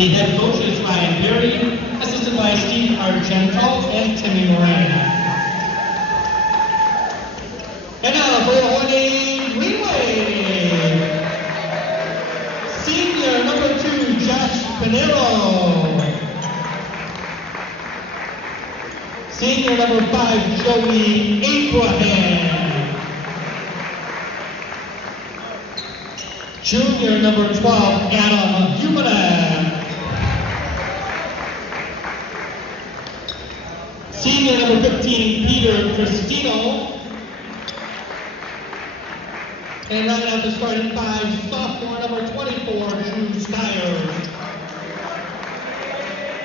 The head coach is Ryan Berry, assisted by Steve Argento and Timmy Moran. And now for Holy Greenway, senior number 2, Josh Pinero. Senior number 5, Joey Abraham. Junior number 12, Adam Humanek. Senior number 15, Peter Cristino. And rounding out the starting 5, sophomore number 24, Drew Steyer.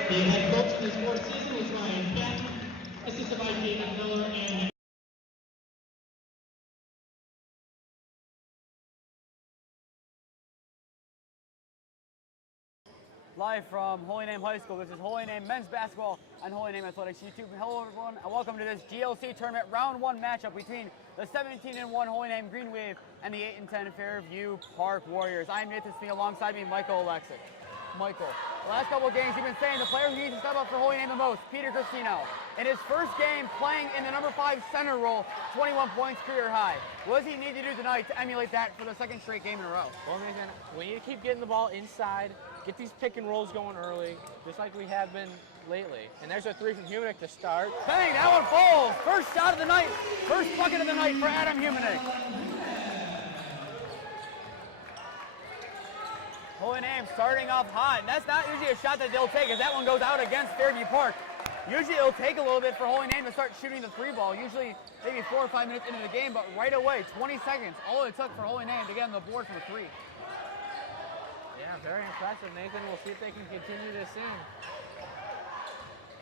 The head coach in this fourth season was Ryan Patton, assisted by David Miller and live from Holy Name High School. This is Holy Name Men's Basketball on Holy Name Athletics YouTube. Hello everyone and welcome to this GLC Tournament Round 1 matchup between the 17-1 Holy Name Green Wave and the 8-10 Fairview Park Warriors. I'm Nathan Smee, alongside me Michael Oleksik. Michael, the last couple of games you've been saying the player who needs to step up for Holy Name the most, Peter Cristino. In his first game playing in the number 5 center role, 21 points career high. What does he need to do tonight to emulate that for the second straight game in a row? Well, Nathan, we need to keep getting the ball inside, get these pick and rolls going early, just like we have been lately. And there's a 3 from Humanek to start. Bang, that one falls. First shot of the night, first bucket of the night for Adam Humanek. Holy Name starting off hot, and that's not usually a shot that they'll take, as that one goes out against Fairview Park. Usually it'll take a little bit for Holy Name to start shooting the 3 ball, usually maybe 4 or 5 minutes into the game, but right away, 20 seconds, all it took for Holy Name to get on the board from a 3. Yeah, very impressive, Nathan. We'll see if they can continue this in.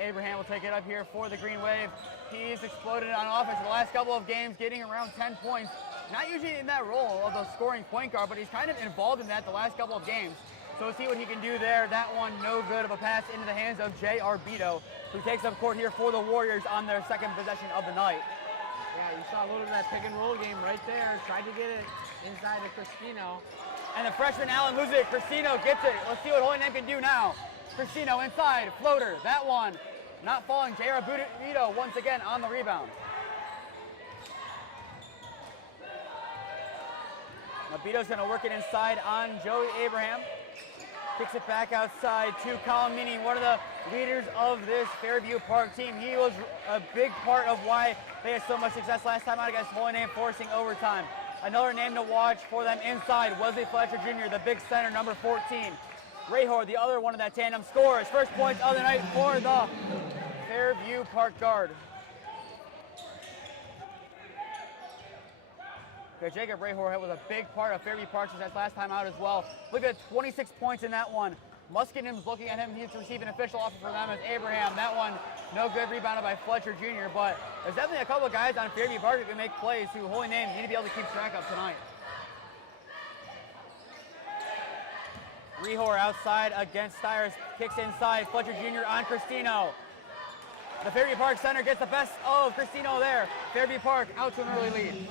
Abraham will take it up here for the Green Wave. He's exploded on offense in the last couple of games, getting around 10 points. Not usually in that role of the scoring point guard, but he's kind of involved in that the last couple of games. So we'll see what he can do there. That one, no good of a pass into the hands of Jay Arbito, who takes up court here for the Warriors on their second possession of the night. Yeah, you saw a little bit of that pick and roll game right there. Tried to get it inside to Cristino. And the freshman Allen loses it. Cristino gets it. Let's see what Holy Name can do now. Cristino inside, floater. That one not falling. Jay Arbito once again on the rebound. Arbito's going to work it inside on Joey Abraham. Kicks it back outside to Colomini, one of the leaders of this Fairview Park team. He was a big part of why they had so much success last time out against Holy Name, forcing overtime. Another name to watch for them inside, Wesley Fletcher Jr., the big center, number 14. Rehor, the other one of that tandem, scores. First points of the night for the Fairview Park guard. Jacob Rehor was a big part of Fairview Park's success last time out as well. Look at 26 points in that one. Muskinim's looking at him. He needs to receive an official offer for them as Abraham. That one, no good, rebounded by Fletcher Jr. But there's definitely a couple of guys on Fairview Park who can make plays who Holy Name need to be able to keep track of tonight. Rehor outside against Stires, kicks inside. Fletcher Jr. on Cristino. The Fairview Park center gets the best of Cristino there. Fairview Park out to an early lead.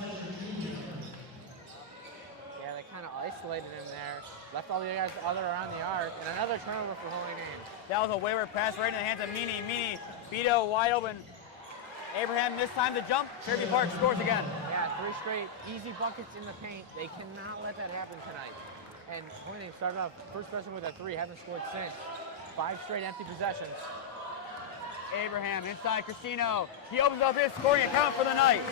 Kind of isolated him there, left all the guys other around the arc, and another turnover for Holy Name. That was a wayward pass right in the hands of Meany. Meany, Vito wide open. Abraham this time the jump. Fairview Park scores again. Yeah, 3 straight easy buckets in the paint. They cannot let that happen tonight. And Holy Name started off first possession with a 3, hasn't scored since. 5 straight empty possessions. Abraham inside Cristino. He opens up his scoring account for the night.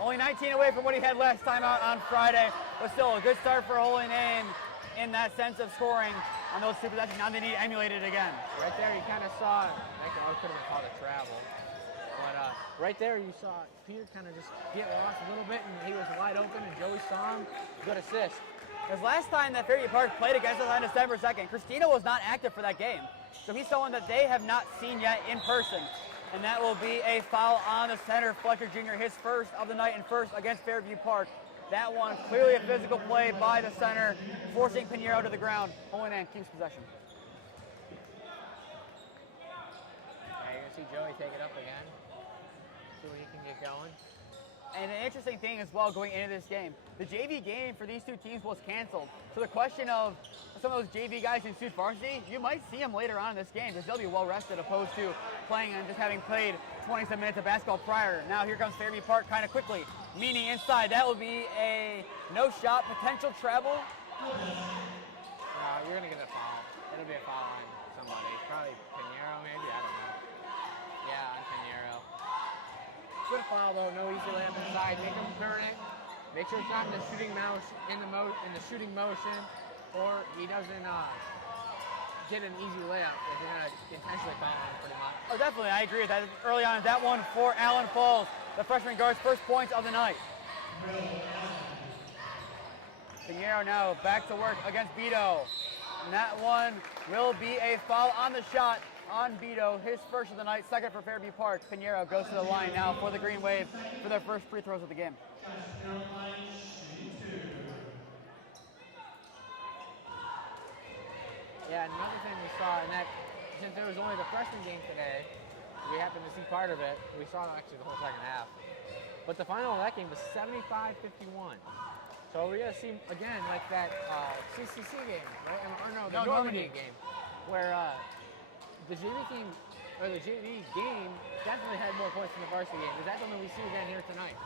Only 19 away from what he had last time out on Friday, but still a good start for Holy Name in that sense of scoring on those 2 possessions. Now they need to emulate it again. Right there, you kind of saw, that could have been called a travel. But right there, you saw Peter kind of just get lost a little bit, and he was wide open, and Joey saw him. Good assist. Because last time that Fairview Park played against us on December 2nd, Cristino was not active for that game. So he's someone that they have not seen yet in person. And that will be a foul on the center, Fletcher Jr., his first of the night and first against Fairview Park. That one, clearly a physical play by the center, forcing Pinheiro to the ground. Holy Name keeps possession. Yeah, you're going to see Joey take it up again. See what he can get going. And an interesting thing as well going into this game, the JV game for these two teams was canceled. So the question of some of those JV guys in Suits Varsity, you might see them later on in this game because they'll be well rested opposed to playing and just having played 27 minutes of basketball prior. Now here comes Fairview Park kind of quickly. Meaning inside, that will be a no shot, potential travel. You're going to get a foul. It'll be a foul on somebody. Probably Pinheiro maybe, I don't know. Yeah, on Pinheiro. Good foul though, no easy layup inside. Make him turn it. Make sure it's not in the shooting shooting motion, or he doesn't get an easy layup if you're gonna intentionally foul him pretty much. Oh, definitely, I agree with that. Early on, that one for Allen Falls, the freshman guard's first points of the night. Pinheiro now back to work against Beto. And that one will be a foul on the shot on Beto, his first of the night, second for Fairview Park. Pinheiro goes to the line now for the Green Wave for their first free throws of the game. Yeah, another thing we saw in that, since it was only the freshman game today, we happened to see part of it. We saw actually the whole second half. But the final of that game was 75-51. So we're going to see, again, like that CCC game, right? Or no, the Normandy game, where the JV team, or the JV game definitely had more points than the varsity game. Is that something we see again here tonight?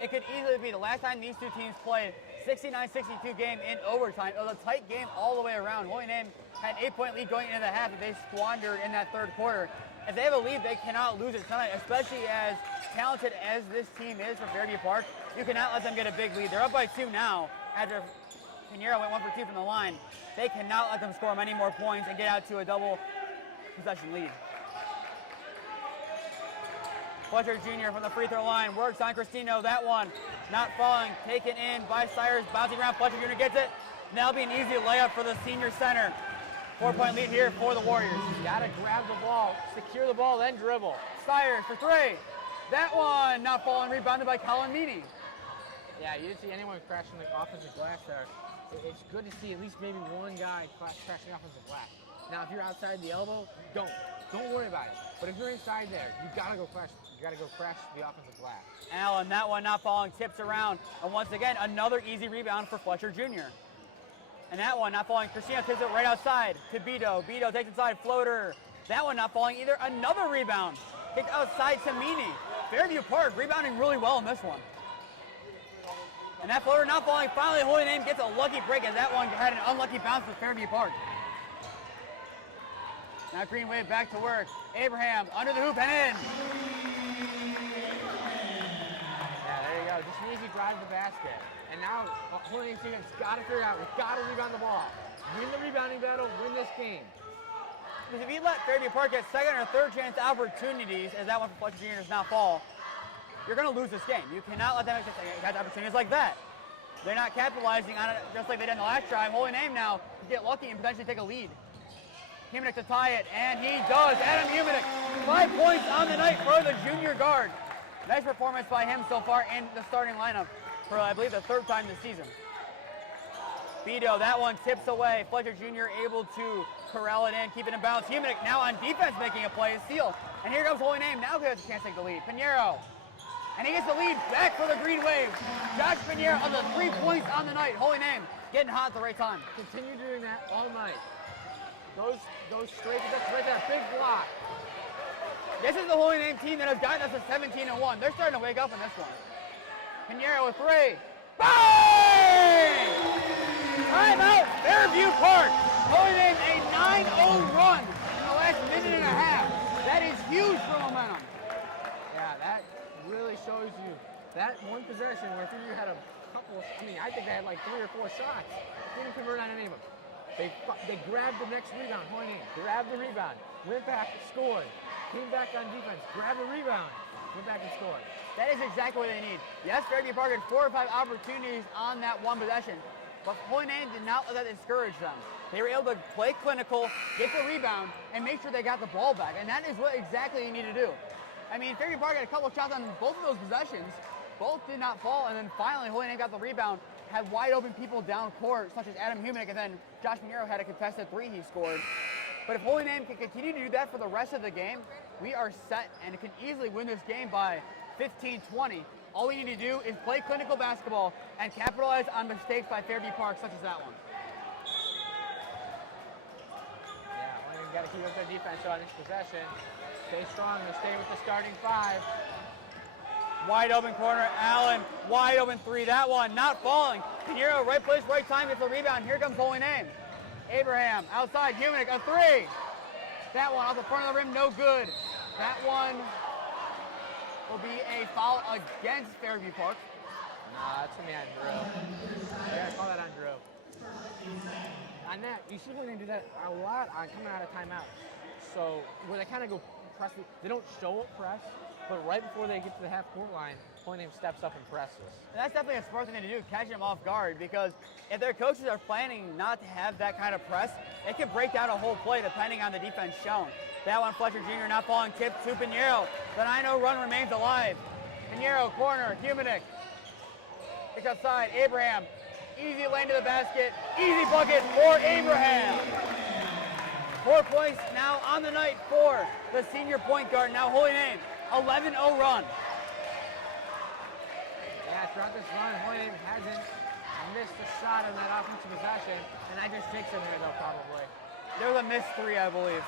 It could easily be the last time these two teams played 69-62 game in overtime. It was a tight game all the way around. Holy Name had an 8-point lead going into the half that they squandered in that third quarter. If they have a lead, they cannot lose it tonight, especially as talented as this team is for Fairview Park. You cannot let them get a big lead. They're up by 2 now after Pinheiro went 1 for 2 from the line. They cannot let them score many more points and get out to a double possession lead. Fletcher Jr. from the free throw line works on Cristino. That one not falling, taken in by Cyrus, bouncing around. Fletcher Jr. gets it. And that'll be an easy layup for the senior center. 4-point lead here for the Warriors. Gotta grab the ball, secure the ball, then dribble. Cyrus for 3. That one not falling, rebounded by Colin Meany. Yeah, you didn't see anyone crashing the offensive glass there. It's good to see at least maybe one guy crashing offensive glass. Now, if you're outside the elbow, don't worry about it. But if you're inside there, you gotta go crash. You gotta go crash the offensive glass. Allen, that one not falling, tips around. And once again, another easy rebound for Fletcher Jr. And that one not falling. Cristino tips it right outside to Beto. Beto takes inside, floater. That one not falling either. Another rebound. Kicked outside to Meany. Fairview Park rebounding really well in this one. And that floater not falling. Finally, Holy Name gets a lucky break as that one had an unlucky bounce with Fairview Park. Now Green Wave back to work. Abraham under the hoop and in. Yeah, there you go. Just an easy drive to the basket. And now, Holy Name students got to figure out, we've got to rebound the ball. Win the rebounding battle, win this game. Because if you let Fairview Park get second or third chance opportunities, as that one for Fletcher Jr. does not fall, you're going to lose this game. You cannot let them get opportunities like that. They're not capitalizing on it just like they did in the last drive. Holy Name now to get lucky and potentially take a lead. Huminek to tie it, and he does. Adam Huminek, 5 points on the night for the junior guard. Nice performance by him so far in the starting lineup for, I believe, the 3rd time this season. Beto, that one tips away. Fletcher Jr. able to corral it in, keep it in bounds. Huminek now on defense making a play, steal. And here comes Holy Name, now he has a chance to take the lead. Pinheiro, and he gets the lead back for the Green Wave. Josh Pinheiro on the 3 points on the night. Holy Name getting hot at the right time. Continue doing that all night. Those straight possessions right there, big block. This is the Holy Name team that has gotten us to 17-1. They're starting to wake up in this one. Pinheiro with 3. Bang! Timeout, Fairview Park. Holy Name a 9-0 run in the last minute and a half. That is huge for momentum. Yeah, that really shows you that one possession where you had a couple, I think they had like 3 or 4 shots. Didn't convert on any of them. They grabbed the next rebound, Holy Name, grabbed the rebound, went back, scored, came back on defense, grabbed the rebound, went back and scored. That is exactly what they need. Yes, Fairview Park had 4 or 5 opportunities on that one possession, but Holy Name did not let that discourage them. They were able to play clinical, get the rebound, and make sure they got the ball back, and that is what exactly you need to do. I mean, Fairview Park had a couple shots on both of those possessions. Both did not fall, and then finally Holy Name got the rebound, had wide open people down court, such as Adam Huminek, and then Josh Pinheiro had a contested 3 he scored. But if Holy Name can continue to do that for the rest of the game, we are set and can easily win this game by 15-20. All we need to do is play clinical basketball and capitalize on mistakes by Fairview Park, such as that one. Yeah, Holy got to keep up their defense on this possession. Stay strong and stay with the starting 5. Wide open corner, Allen, wide open 3. That one not falling. Pinheiro, right place, right time, gets the rebound. Here comes Holy Name. Abraham, outside, Humanick, a 3. That one off the front of the rim, no good. That one will be a foul against Fairview Park. Nah, that's going to be on Drew. You got to call that on Drew. On that, you see when they do that a lot on coming out of timeout. So where they kind of go press, they don't show up press, but right before they get to the half-court line, Holy Name steps up and presses. And that's definitely a smart thing to do, catching them off guard, because if their coaches are planning not to have that kind of press, it can break down a whole play depending on the defense shown. That one, Fletcher Jr. not falling, tip to Pinheiro. The 9-0 run remains alive. Pinheiro, corner, Humanick. Kick outside, Abraham. Easy lane to the basket, easy bucket for Abraham. 4 points now on the night for the senior point guard. Now Holy Name, 11-0 run. Yeah, throughout this run, Holy Name hasn't missed a shot on that offensive possession, and I just takes him here though, probably. There was a missed 3, I believe.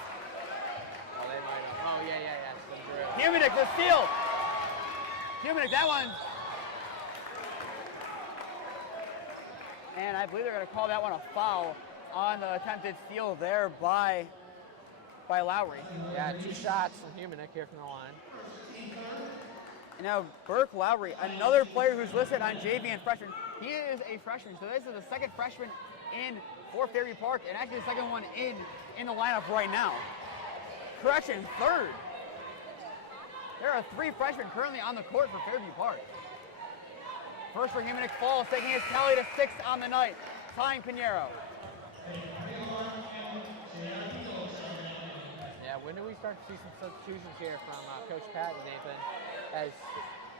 Oh, they might have. Oh, yeah. Humanick, the steal. Humanick, that one. And I believe they're going to call that one a foul on the attempted steal there by Lowry. Yeah, 2 shots from Humanick here from the line. And now Burke Lowry, another player who's listed on JV and freshman. He is a freshman, so this is the second freshman in for Fairview Park, and actually the second one in the lineup right now. Correction, third. There are 3 freshmen currently on the court for Fairview Park. First for Humanick falls, taking his tally to 6 on the night, tying Pinheiro. Yeah, when do we start to see some substitutions here from Coach Patton, Nathan? As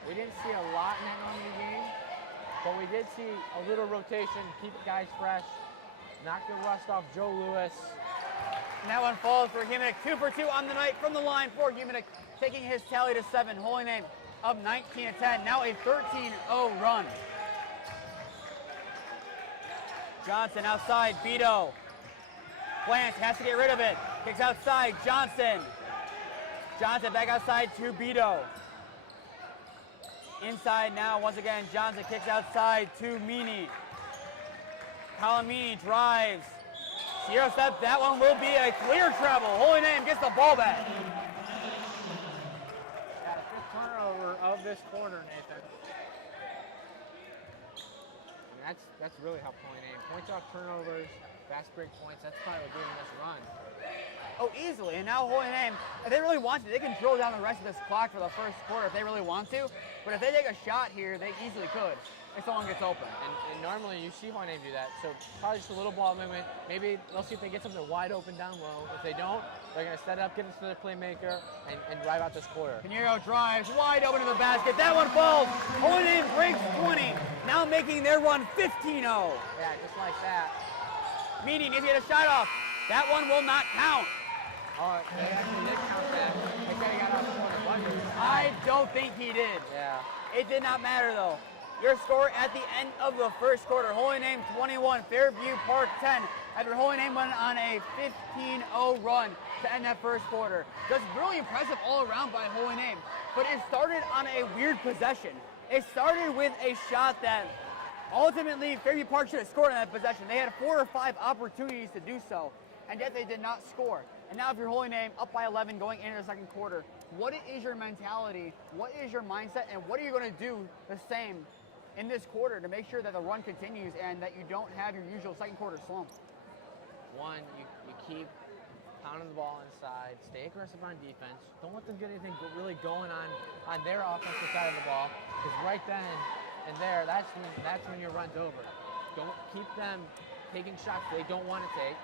we didn't see a lot in that normal game, but we did see a little rotation, keep guys fresh, knock the rust off Joe Lewis. And that one falls for Humanick, 2 for 2 on the night from the line for Humanick, taking his tally to 7. Holy Name up 19-10, now a 13-0 run. Johnson outside, Beto. Plants has to get rid of it. Kicks outside, Johnson. Johnson back outside to Beto. Inside now, once again, Johnson kicks outside to Meany. Calamini drives. Zero step, that one will be a clear travel. Holy Name gets the ball back. Got a 5th turnover of this quarter, Nathan. And that's really helped Holy Name. Points off turnovers, fast break points, that's probably what gave them this run. Oh, easily. And now Holy Name, if they really want to, they can drill down the rest of this clock for the first quarter if they really want to. But if they take a shot here, they easily could if someone gets open. And normally you see Holy Name do that. So probably just a little ball movement. Maybe they'll see if they get something wide open down low. If they don't, they're going to set up, get into their playmaker, and drive out this quarter. Pinheiro drives wide open to the basket. That one falls. Holy Name breaks 20, now making their run 15-0. Yeah, just like that. Meany needs to get a shot off. That one will not count. Oh, they actually did count that. They could have got out before the buzzer. I don't think he did. Yeah. It did not matter, though. Your score at the end of the first quarter, Holy Name 21, Fairview Park 10, after Holy Name went on a 15-0 run to end that first quarter. Just really impressive all around by Holy Name, but it started on a weird possession. It started with a shot that ultimately Fairview Park should have scored on that possession. They had 4 or 5 opportunities to do so, and yet they did not score. And now if you're Holy Name up by 11 going into the second quarter, what is your mentality, what is your mindset, and what are you going to do the same in this quarter to make sure that the run continues and that you don't have your usual second quarter slump? One, you keep pounding the ball inside, stay aggressive on defense. Don't let them get anything really going on their offensive side of the ball, because right then and there, that's when your run's over. Don't keep them taking shots they don't want to take.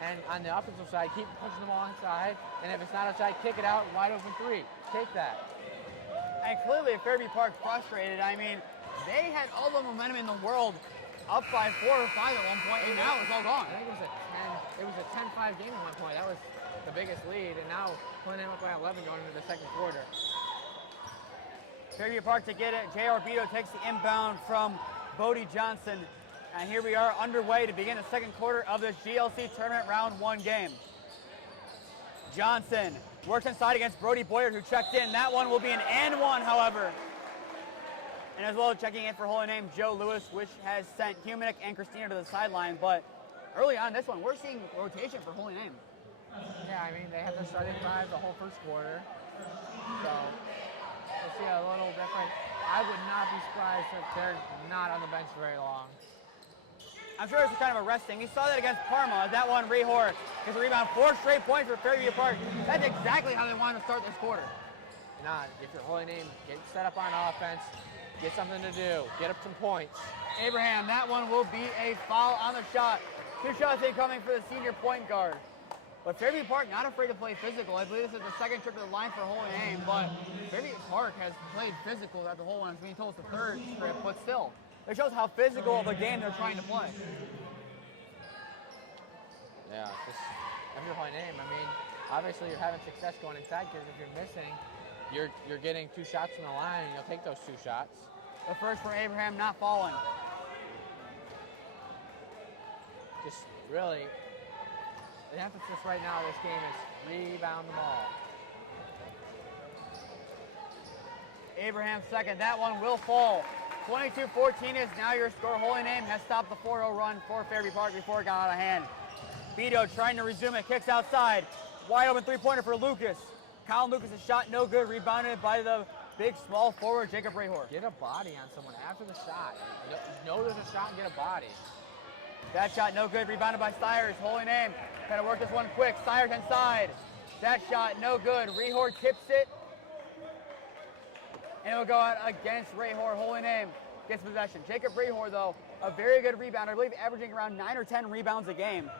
And on the offensive side, keep pushing the ball inside. And if it's not outside, kick it out, wide open 3. Take that. And clearly Fairview Park frustrated. I mean, they had all the momentum in the world up by 4 or 5 at one point, and now it's all gone. I think it was a 10-5 game at one point. That was the biggest lead, and now playing them up by 11 going into the second quarter. Fairview Park to get it. J.R. Beto takes the inbound from Bodie Johnson. And here we are underway to begin the second quarter of this GLC Tournament Round 1 game. Johnson works inside against Brody Boyer, who checked in. That one will be an and one, however. And as well, checking in for Holy Name, Joe Lewis, which has sent Humanick and Christina to the sideline. But early on in this one, we're seeing rotation for Holy Name. Yeah, I mean, they had their starting five the whole first quarter. So we'll see a little different. I would not be surprised if they're not on the bench very long. I'm sure it's kind of a rest thing. We saw that against Parma. That one, Rehor gets a rebound. 4 straight points for Fairview Park. That's exactly how they wanted to start this quarter. If your Holy Name, get set up on offense, get something to do, get up some points. Abraham, that one will be a foul on the shot. 2 shots incoming for the senior point guard. But Fairview Park not afraid to play physical. I believe this is the second trip to the line for Holy Name, but Fairview Park has played physical throughout the whole one. It's being told it's the third trip, but still. It shows how physical of a game they're trying to play. Yeah, just if you're Holy Name, I mean, obviously you're having success going inside because if you're missing, you're getting 2 shots from the line and you'll take those 2 shots. The first for Abraham not falling. Just really, the emphasis right now of this game is rebound the ball. Abraham second. That one will fall. 22-14 is now your score. Holy Name has stopped the 4-0 run for Fairview Park before it got out of hand. Beto trying to resume it. Kicks outside. Wide open 3-pointer for Lucas. Colin Lucas' shot no good. Rebounded by the big small forward, Jacob Rehor. Get a body on someone after the shot. You know there's a shot and get a body. That shot no good. Rebounded by Stiers. Holy Name trying to work this one quick. Stiers inside. That shot no good. Rehor tips it. And it'll go out against Rehor. Holy Name gets possession. Jacob Rehor, though, a very good rebounder. I believe averaging around 9 or 10 rebounds a game.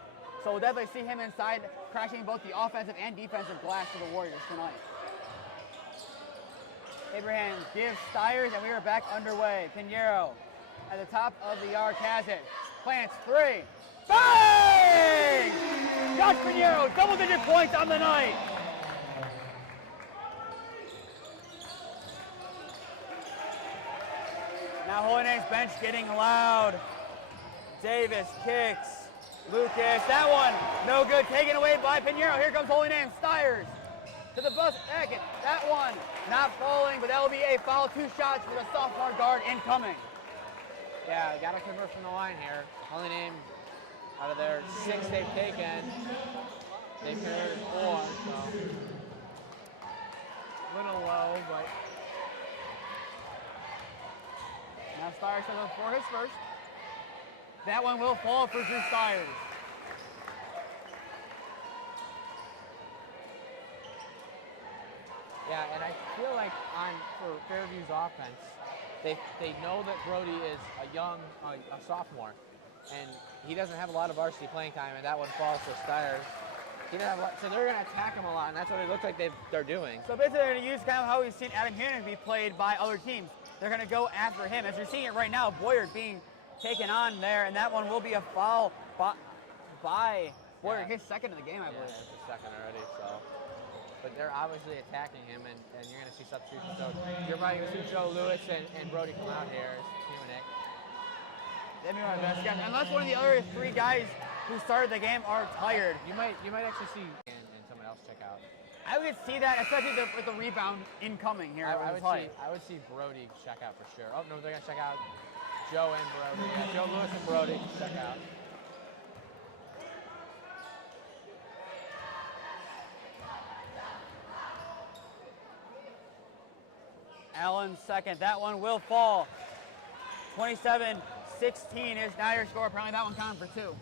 So we'll definitely see him inside, crashing both the offensive and defensive glass for the Warriors tonight. Abraham gives Stiers, and we are back underway. Pinheiro at the top of the arc has it. Plants 3. Bang! Josh Pinheiro, double-digit points on the night. Now Holy Name's bench getting loud. Davis kicks. Lucas, that one, no good, taken away by Pinheiro. Here comes Holy Name, Stiers to the bus second. That one, not falling, but that will be a foul. 2 shots for the sophomore guard incoming. Yeah, got to convert from the line here. Holy Name, out of their 6 they've taken, they've converted 4, so a little low, but now Stiers goes for his first. That one will fall for Drew Stiers. yeah, and I feel like for Fairview's offense, they know that Brody is a sophomore, and he doesn't have a lot of varsity playing time, and that one falls to Stiers. He doesn't have a lot, so they're going to attack him a lot, and that's what it looks like they're doing. So basically they're going to use kind of how we've seen Adam Hannon be played by other teams. They're going to go after him. As you're seeing it right now, Boyer being taken on there, and that one will be a foul by Boyer. His second of the game, I believe. Yeah, it's his second already, so. But they're obviously attacking him, and you're going to see substitutions. So you're probably going to see Joe Lewis and Brody come out here as Humanick. That'd be my best guess. Unless one of the other 3 guys who started the game are tired. You might actually see and someone else check out. I would see that, especially with the rebound incoming here. I would see Brody check out for sure. Oh, no, they're going to check out Joe and Brody. Yeah, Joe Lewis and Brody check out. Allen second. That one will fall. 27-16 is now your score. Apparently that one counted for 2.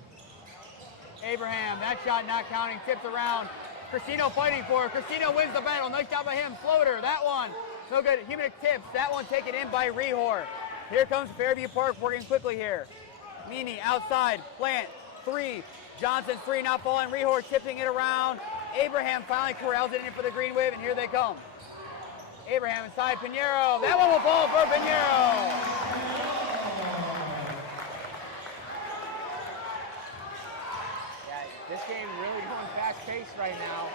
Abraham, that shot not counting. Tips around. Cristino fighting for it. Cristino wins the battle. Nice job by him. Floater. That one. No good. Humanick tips. That one taken in by Rehor. Here comes Fairview Park working quickly here. Meany outside. Plant. 3. Johnson 3 not falling. Rehor tipping it around. Abraham finally corrals it in for the Green Wave, and here they come. Abraham inside Pinheiro. That one will fall for Pinheiro. This game really going fast-paced right now.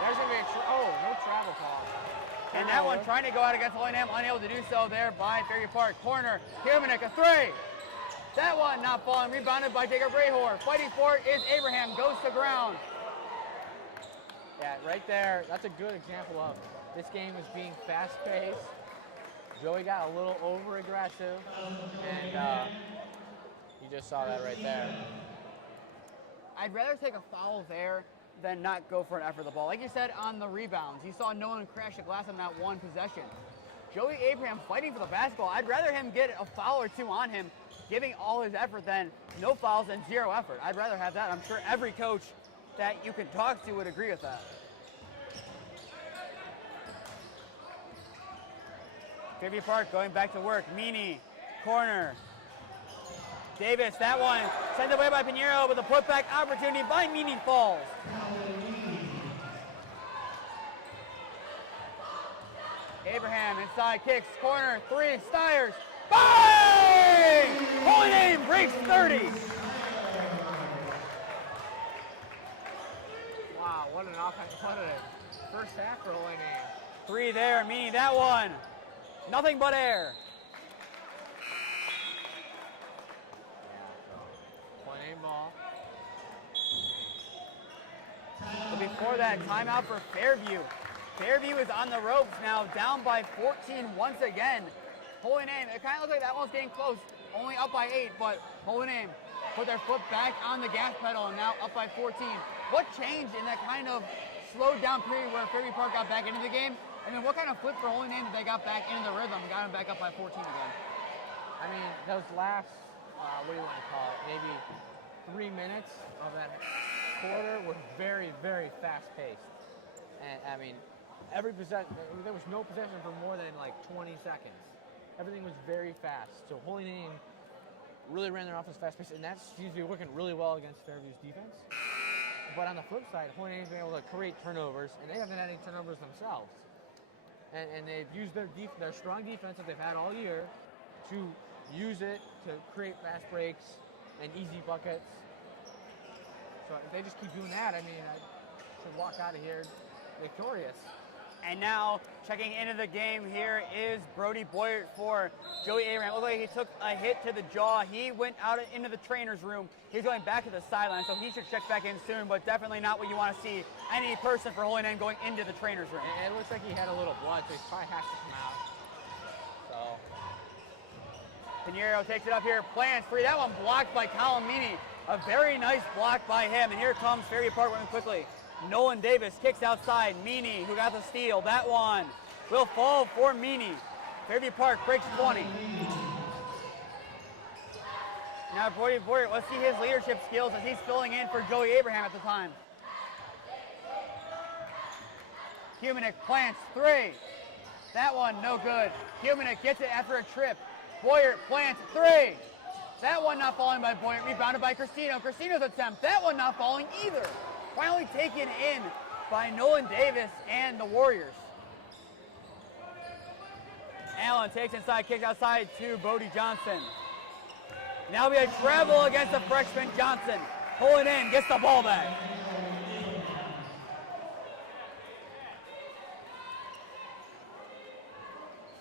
There's going to be no travel call. And that one trying to go out against Holy Name, unable to do so there by Fairview Park. Corner, Humanik, a three. That one not falling, rebounded by Jacob Rehor. Fighting for it is Abraham, goes to ground. Yeah, right there, that's a good example of this game is being fast-paced. Joey got a little over-aggressive, and you just saw that right there. I'd rather take a foul there than not go for an effort of the ball. Like you said, on the rebounds, you saw no one crash the glass on that one possession. Joey Abraham fighting for the basketball. I'd rather him get a foul or two on him, giving all his effort than no fouls and zero effort. I'd rather have that. I'm sure every coach that you can talk to would agree with that. Fairview Park going back to work. Meany, corner. Davis, that one sent away by Pinheiro with a putback opportunity by Meany falls. Abraham inside kicks, corner, three, Stiers, bang! Holy Name breaks 30. Wow, what an offense, what a first half for Holy Name. Three there, Meany, that one. Nothing but air. Holy Name ball. But before that, timeout for Fairview. Fairview is on the ropes now, down by 14 once again. Holy Name, it kind of looks like that one's getting close, only up by 8, but Holy Name put their foot back on the gas pedal and now up by 14. What changed in that kind of slowed down period where Fairview Park got back into the game? And then what kind of flip for Holy Name that they got back into the rhythm, got them back up by 14 again? I mean, those last, what do you want to call it, maybe 3 minutes of that quarter were very, very fast-paced. And, I mean, every possession, there was no possession for more than like 20 seconds. Everything was very fast. So Holy Name really ran their offense fast-paced, and that seems to be working really well against Fairview's defense. But on the flip side, Holy Name's been able to create turnovers, and they haven't had any turnovers themselves. And they've used their strong defense that they've had all year to use it to create fast breaks and easy buckets. So if they just keep doing that, I mean, I should walk out of here victorious. And now, checking into the game here is Brody Boyer for Joey Abraham. Looked like he took a hit to the jaw. He went out into the trainer's room. He's going back to the sideline, so he should check back in soon, but definitely not what you want to see any person for Holy Name going into the trainer's room. And it looks like he had a little blood, so he probably has to come out. So. Pinheiro takes it up here, plants free. That one blocked by Colin Meany. A very nice block by him, and here comes Fairview Park running quickly. Nolan Davis kicks outside. Meany, who got the steal. That one will fall for Meany. Fairview Park breaks 20. Now Brody Boyer, let's see his leadership skills as he's filling in for Joey Abraham at the time. Humanik plants three. That one no good. Humanik gets it after a trip. Boyer plants three. That one not falling by Boyer, rebounded by Cristino. Cristino's attempt, that one not falling either. Finally taken in by Nolan Davis and the Warriors. Allen takes inside, kicks outside to Bodie Johnson. Now we have travel against the freshman Johnson. Pulling in, gets the ball back.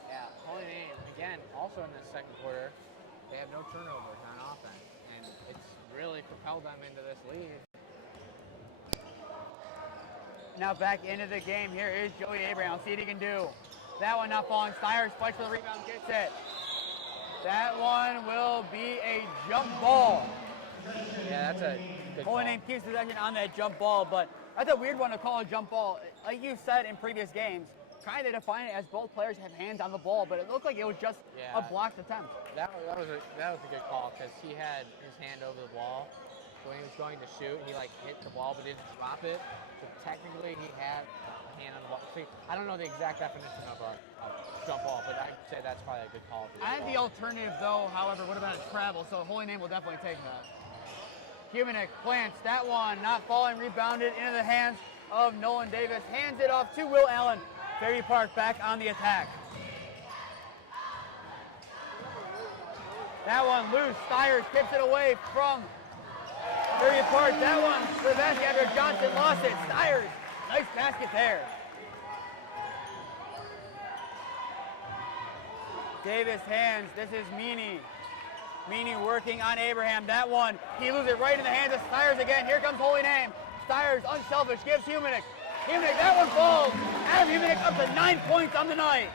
Yeah, Holy Name, again, also in this second quarter, they have no turnovers on offense, and it's really propelled them into this lead. Now back into the game. Here is Joey Abraham. Let's see what he can do. That one not falling. Stiers fights for the rebound, gets it. That one will be a jump ball. Yeah, that's a good Holy call. Name keeps possession on that jump ball, but that's a weird one to call a jump ball. Like you said in previous games, kind of define it as both players have hands on the ball, but it looked like it was just a blocked attempt. That was a good call because he had his hand over the ball. So when he was going to shoot, he like hit the ball but didn't drop it. So technically he had a hand on the ball. See, I don't know the exact definition of a jump ball, but I'd say that's probably a good call. I think the alternative though, however, would have been a travel, so Holy Name will definitely take that. Humanik plants that one, not falling, rebounded into the hands of Nolan Davis. Hands it off to Will Allen. Fairview Park back on the attack. That one loose. Stiers tips it away from Fairview Park. That one for the basket after Johnson lost it. Stiers Nice basket there. Davis hands. This is Meany. Meany working on Abraham. That one, he loses it right in the hands of Stiers again. Here comes Holy Name. Stiers, unselfish, gives Humanik. Humanik, that one falls. Adam Humanik up to 9 points on the night.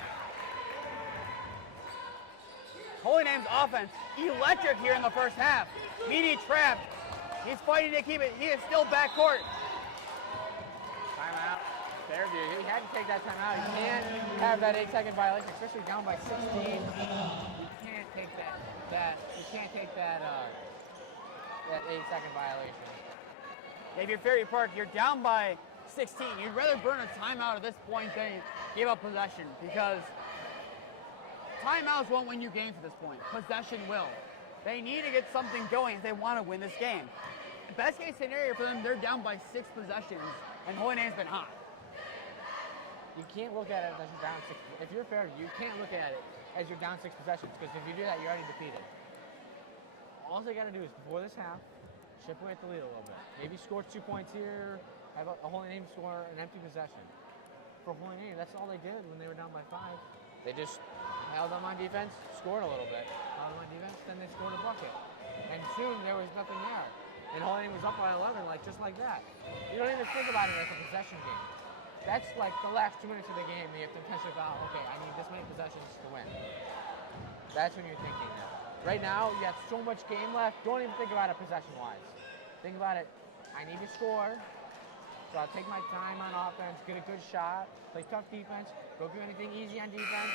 Holy Name's offense, electric here in the first half. Meany trapped. He's fighting to keep it. He is still backcourt. Timeout. Fairview. He had to take that timeout. You can't have that 8-second violation, especially down by 16. You can't take that 8-second violation. If you're Fairview Park, you're down by 16. You'd rather burn a timeout at this point than give up possession, because timeouts won't win you games at this point. Possession will. They need to get something going if they want to win this game. Best case scenario for them, they're down by 6 possessions, and Holy Name's been hot. You can't look at it as you're down 6. If you're Fairview, you can't look at it as you're down 6 possessions, because if you do that, you're already defeated. All they got to do is, before this half, chip away at the lead a little bit. Maybe score 2 points here, have a Holy Name score an empty possession. For Holy Name, that's all they did when they were down by 5. They just held them on defense, scored a little bit. Held them on defense, then they scored a bucket. And soon there was nothing there. And Holy Name was up by 11, just like that. You don't even think about it as a possession game. That's like the last 2 minutes of the game. You have to intentionally about, okay, I need this many possessions to win. That's when you're thinking that. Right now, you have so much game left. Don't even think about it possession-wise. Think about it. I need to score, so I'll take my time on offense, get a good shot, play tough defense, don't do anything easy on defense.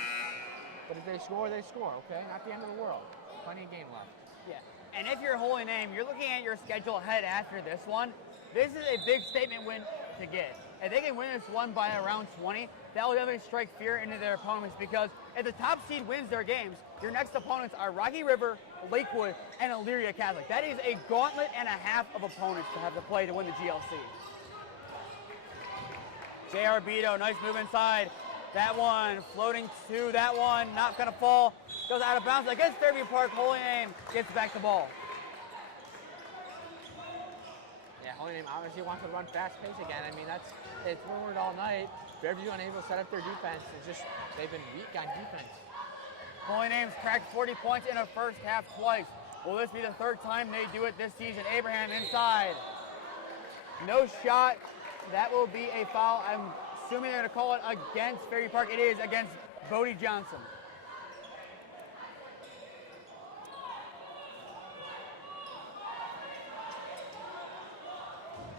But if they score, okay? Not the end of the world. Plenty of game left. Yeah. And if you're Holy Name, you're looking at your schedule ahead after this one. This is a big statement win to get. If they can win this one by around 20, that will definitely strike fear into their opponents, because if the top seed wins their games, your next opponents are Rocky River, Lakewood, and Elyria Catholic. That is a gauntlet and a half of opponents to have to play to win the GLC. J.R. Beto, nice move inside. That one floating to that one, not gonna fall. Goes out of bounds against Fairview Park. Holy Name gets back the ball. Yeah, Holy Name obviously wants to run fast pace again. I mean, it's rumored all night. Fairview unable to set up their defense. It's just, they've been weak on defense. Holy Name's cracked 40 points in a first half twice. Will this be the third time they do it this season? Abraham inside. No shot. That will be a foul. I'm assuming they're going to call it against Fairview Park. It is against Bodie Johnson.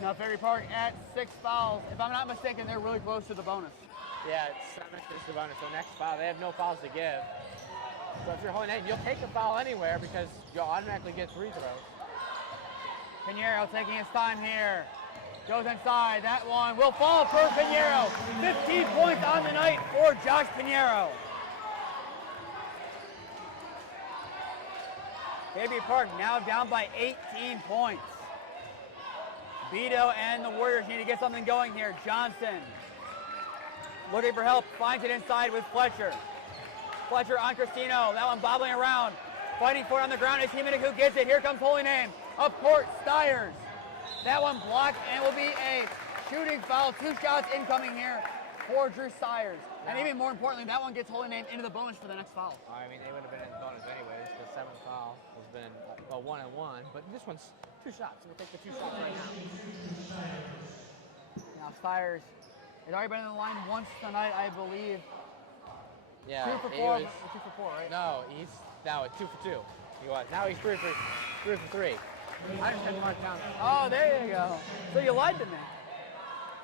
Now Fairview Park at 6 fouls. If I'm not mistaken, they're really close to the bonus. Yeah, it's 7 is the bonus. So next foul, they have no fouls to give. So if you're Holy Name, you'll take the foul anywhere because you'll automatically get free throws. Pinheiro taking his time here. Goes inside. That one will fall for Pinheiro. 15 points on the night for Josh Pinheiro. Fairview Park now down by 18 points. Beto and the Warriors need to get something going here. Johnson looking for help, finds it inside with Fletcher. Fletcher on Cristino, that one bobbling around. Fighting for it on the ground is Humanik who gets it. Here comes Holy Name. Up court, Stiers. That one blocked, and it will be a shooting foul. 2 shots incoming here for Drew Stiers. And even more importantly, that one gets Holy Name into the bonus for the next foul. I mean, they would have been in the bonus anyways. The 7th foul has been a 1-and-1, but this one's 2 shots. We'll take the 2 shots right now. Now Stiers has already been in the line once tonight, I believe. Yeah, 2 for 4. 2 for 4, right? No, he's now at 2 for 2. He was. Now he's 3 for 3. I just had to mark down. Oh, there you go. So you lied to me.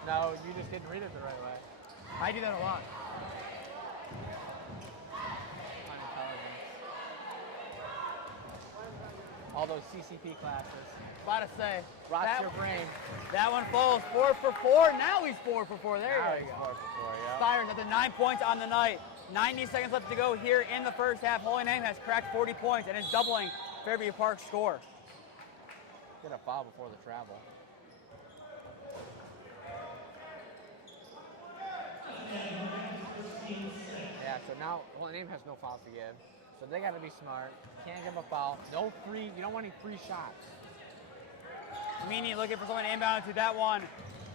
No, you just didn't read it the right way. I do that a lot. Unintelligent. All those CCP classes. About to say. Rots your brain. That one falls 4 for 4. Now he's 4 for 4. There Now you he's go. 4 for 4, yeah. Stiers at the 9 points on the night. 90 seconds left to go here in the first half. Holy Name has cracked 40 points and is doubling Fairview Park's score. Get a foul before the travel. Yeah, so now Holy Name has no fouls to give. So they got to be smart. Can't give them a foul. No free. You don't want any free shots. Meany looking for someone inbound to that one.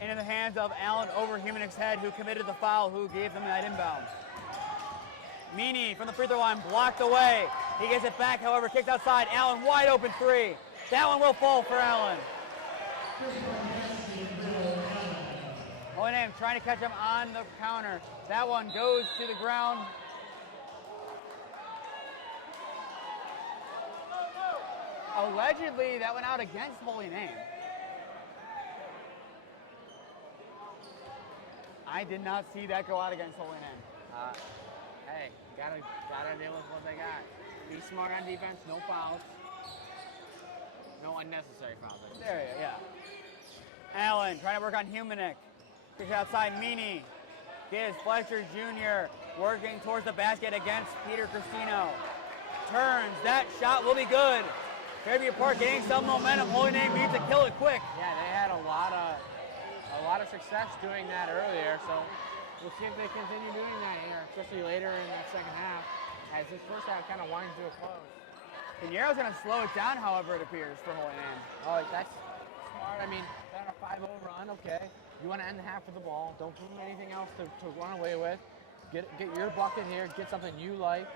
into the hands of Allen over Humanik's head, who committed the foul, who gave them that inbound. Meany from the free throw line, blocked away. He gets it back, however, kicked outside. Allen, wide open three. That one will fall for Allen. Holy Name trying to catch him on the counter. That one goes to the ground. Allegedly, that went out against Holy Name. I did not see that go out against Holy Name. Hey, gotta deal with what they got. Be smart on defense, no fouls. No unnecessary fouls. There you go, yeah. Allen trying to work on Humanik. Kicks outside Meany. Gives Fletcher Jr. working towards the basket against Peter Cristino. Turns, that shot will be good. Fairview Park getting some momentum. Holy Name needs to kill it quick. Yeah, they had a lot of success doing that earlier, so we'll see if they continue doing that here, especially later in that second half, as this first half kind of winds to a close. Pinero's going to slow it down, however, it appears, for Holy Name. Oh, that's smart. I mean, they're on a 5-0 run, okay. You want to end the half with the ball. Don't give them anything else to run away with. Get your bucket here. Get something you like.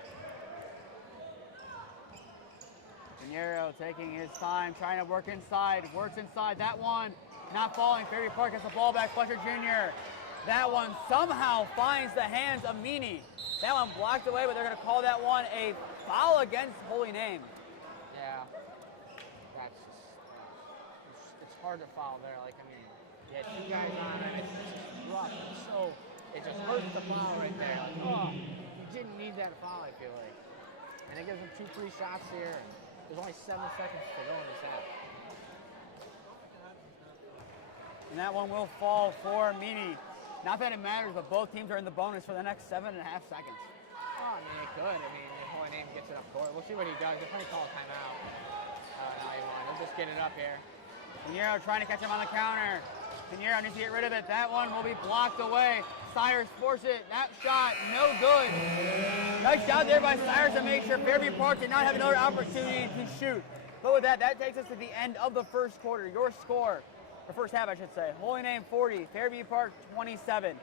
Pinero taking his time, trying to work inside. Works inside. That one not falling. Fairview Park gets the ball back. Fletcher Jr. That one somehow finds the hands of Meany. That one blocked away, but they're going to call that one a foul against Holy Name. Yeah. That's just, it's hard to foul there. Like, I mean, you had two guys on it. It's just rough. It just hurts the foul right there. Like, oh, you didn't need that foul, I feel like. And it gives them 2 free shots here. There's only 7 seconds to go in this half. And that one will fall for Meany. Not that it matters, but both teams are in the bonus for the next 7.5 seconds. Oh, I mean, it could. I mean, if Holy Name gets it up court, we'll see what he does. They'll probably call a timeout. No, he won't. He'll just get it up here. Pinero trying to catch him on the counter. Pinero needs to get rid of it. That one will be blocked away. Cyrus forced it. That shot, no good. Nice job there by Cyrus to make sure Fairview Park did not have another opportunity to shoot. But with that, that takes us to the end of the first quarter. Your score, or first half, I should say. Holy Name 40, Fairview Park 27.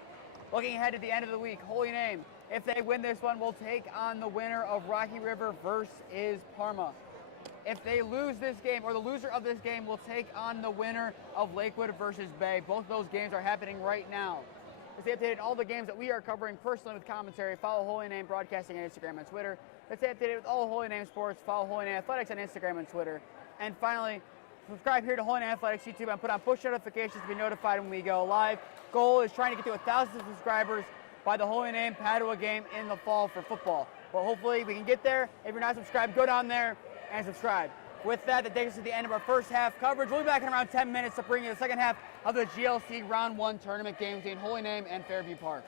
Looking ahead to the end of the week, Holy Name, if they win this one, will take on the winner of Rocky River versus Parma. If they lose this game, or the loser of this game will take on the winner of Lakewood versus Bay. Both of those games are happening right now. To stay updated on all the games that we are covering personally with commentary, follow Holy Name Broadcasting on Instagram and Twitter. To stay updated with all Holy Name sports, follow Holy Name Athletics on Instagram and Twitter. And finally, subscribe here to Holy Name Athletics YouTube and put on push notifications to be notified when we go live. Goal is trying to get to 1,000 subscribers by the Holy Name Padua game in the fall for football. Well, hopefully we can get there. If you're not subscribed, go down there and subscribe. With that, that takes us to the end of our first half coverage. We'll be back in around 10 minutes to bring you the second half of the GLC Round 1 tournament game between Holy Name and Fairview Park.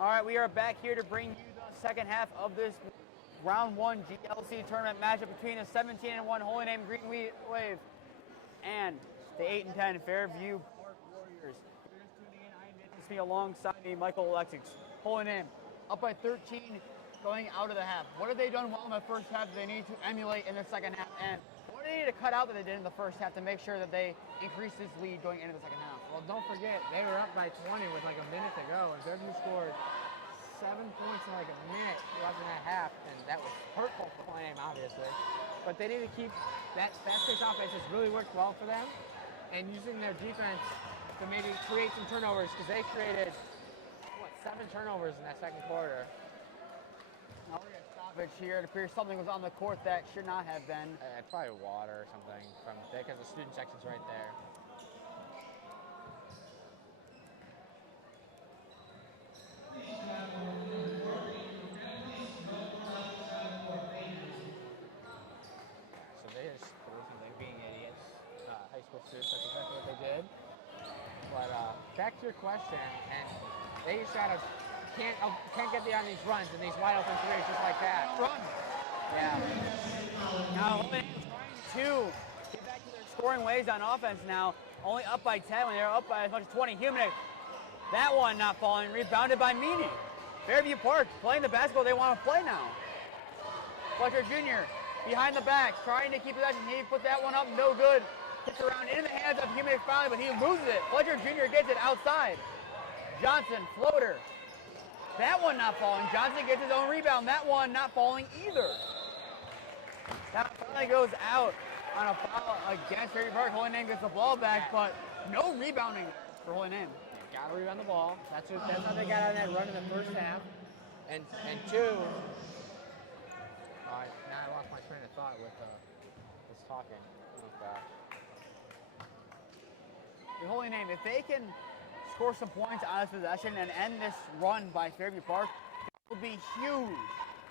All right, we are back here to bring you the second half of this round 1 GLC tournament matchup between the 17-1 Holy Name Green Wave and the 8-10 Fairview Park Warriors. If you're just tuning in, I am Nathan Smee alongside me, Michael Oleksik. Holy Name up by 13 going out of the half. What have they done well in the first half that they need to emulate in the second half? And what do they need to cut out that they did in the first half to make sure that they increase this lead going into the second half? Well, don't forget, they were up by 20 with like a minute to go, and Fairview scored 7 points in like a minute left in that half, and that was hurtful for Holy Name, obviously. But they need to keep that fast-paced offense has really worked well for them, and using their defense to maybe create some turnovers, because they created, 7 turnovers in that second quarter. Now we're going to stoppage here. It appears something was on the court that should not have been. Probably water or something from there, because the student section's right there. So they just like being idiots. High school students, that's exactly what they did. But back to your question, and they just can't get on these runs and these wide open threes just like that. Run. Yeah. Now Holy Name is trying to get back to their scoring ways on offense now. Only up by 10 when they're up by as much as 20. Humanik, that one not falling, rebounded by Meany. Fairview Park playing the basketball they want to play now. Fletcher Jr. behind the back, trying to keep possession. He put that one up, no good. Kicks around into the hands of Humanik finally, but he loses it. Fletcher Jr. gets it outside. Johnson, floater. That one not falling. Johnson gets his own rebound. That one not falling either. That finally goes out on a foul against Fairview Park. Holy Name gets the ball back, but no rebounding for Holy Name. Got to rebound the ball. That's how they got on that run in the first half. And two, now I lost my train of thought with this talking. Oh, gosh. The Holy Name, if they can score some points on this possession and end this run by Fairview Park, it will be huge.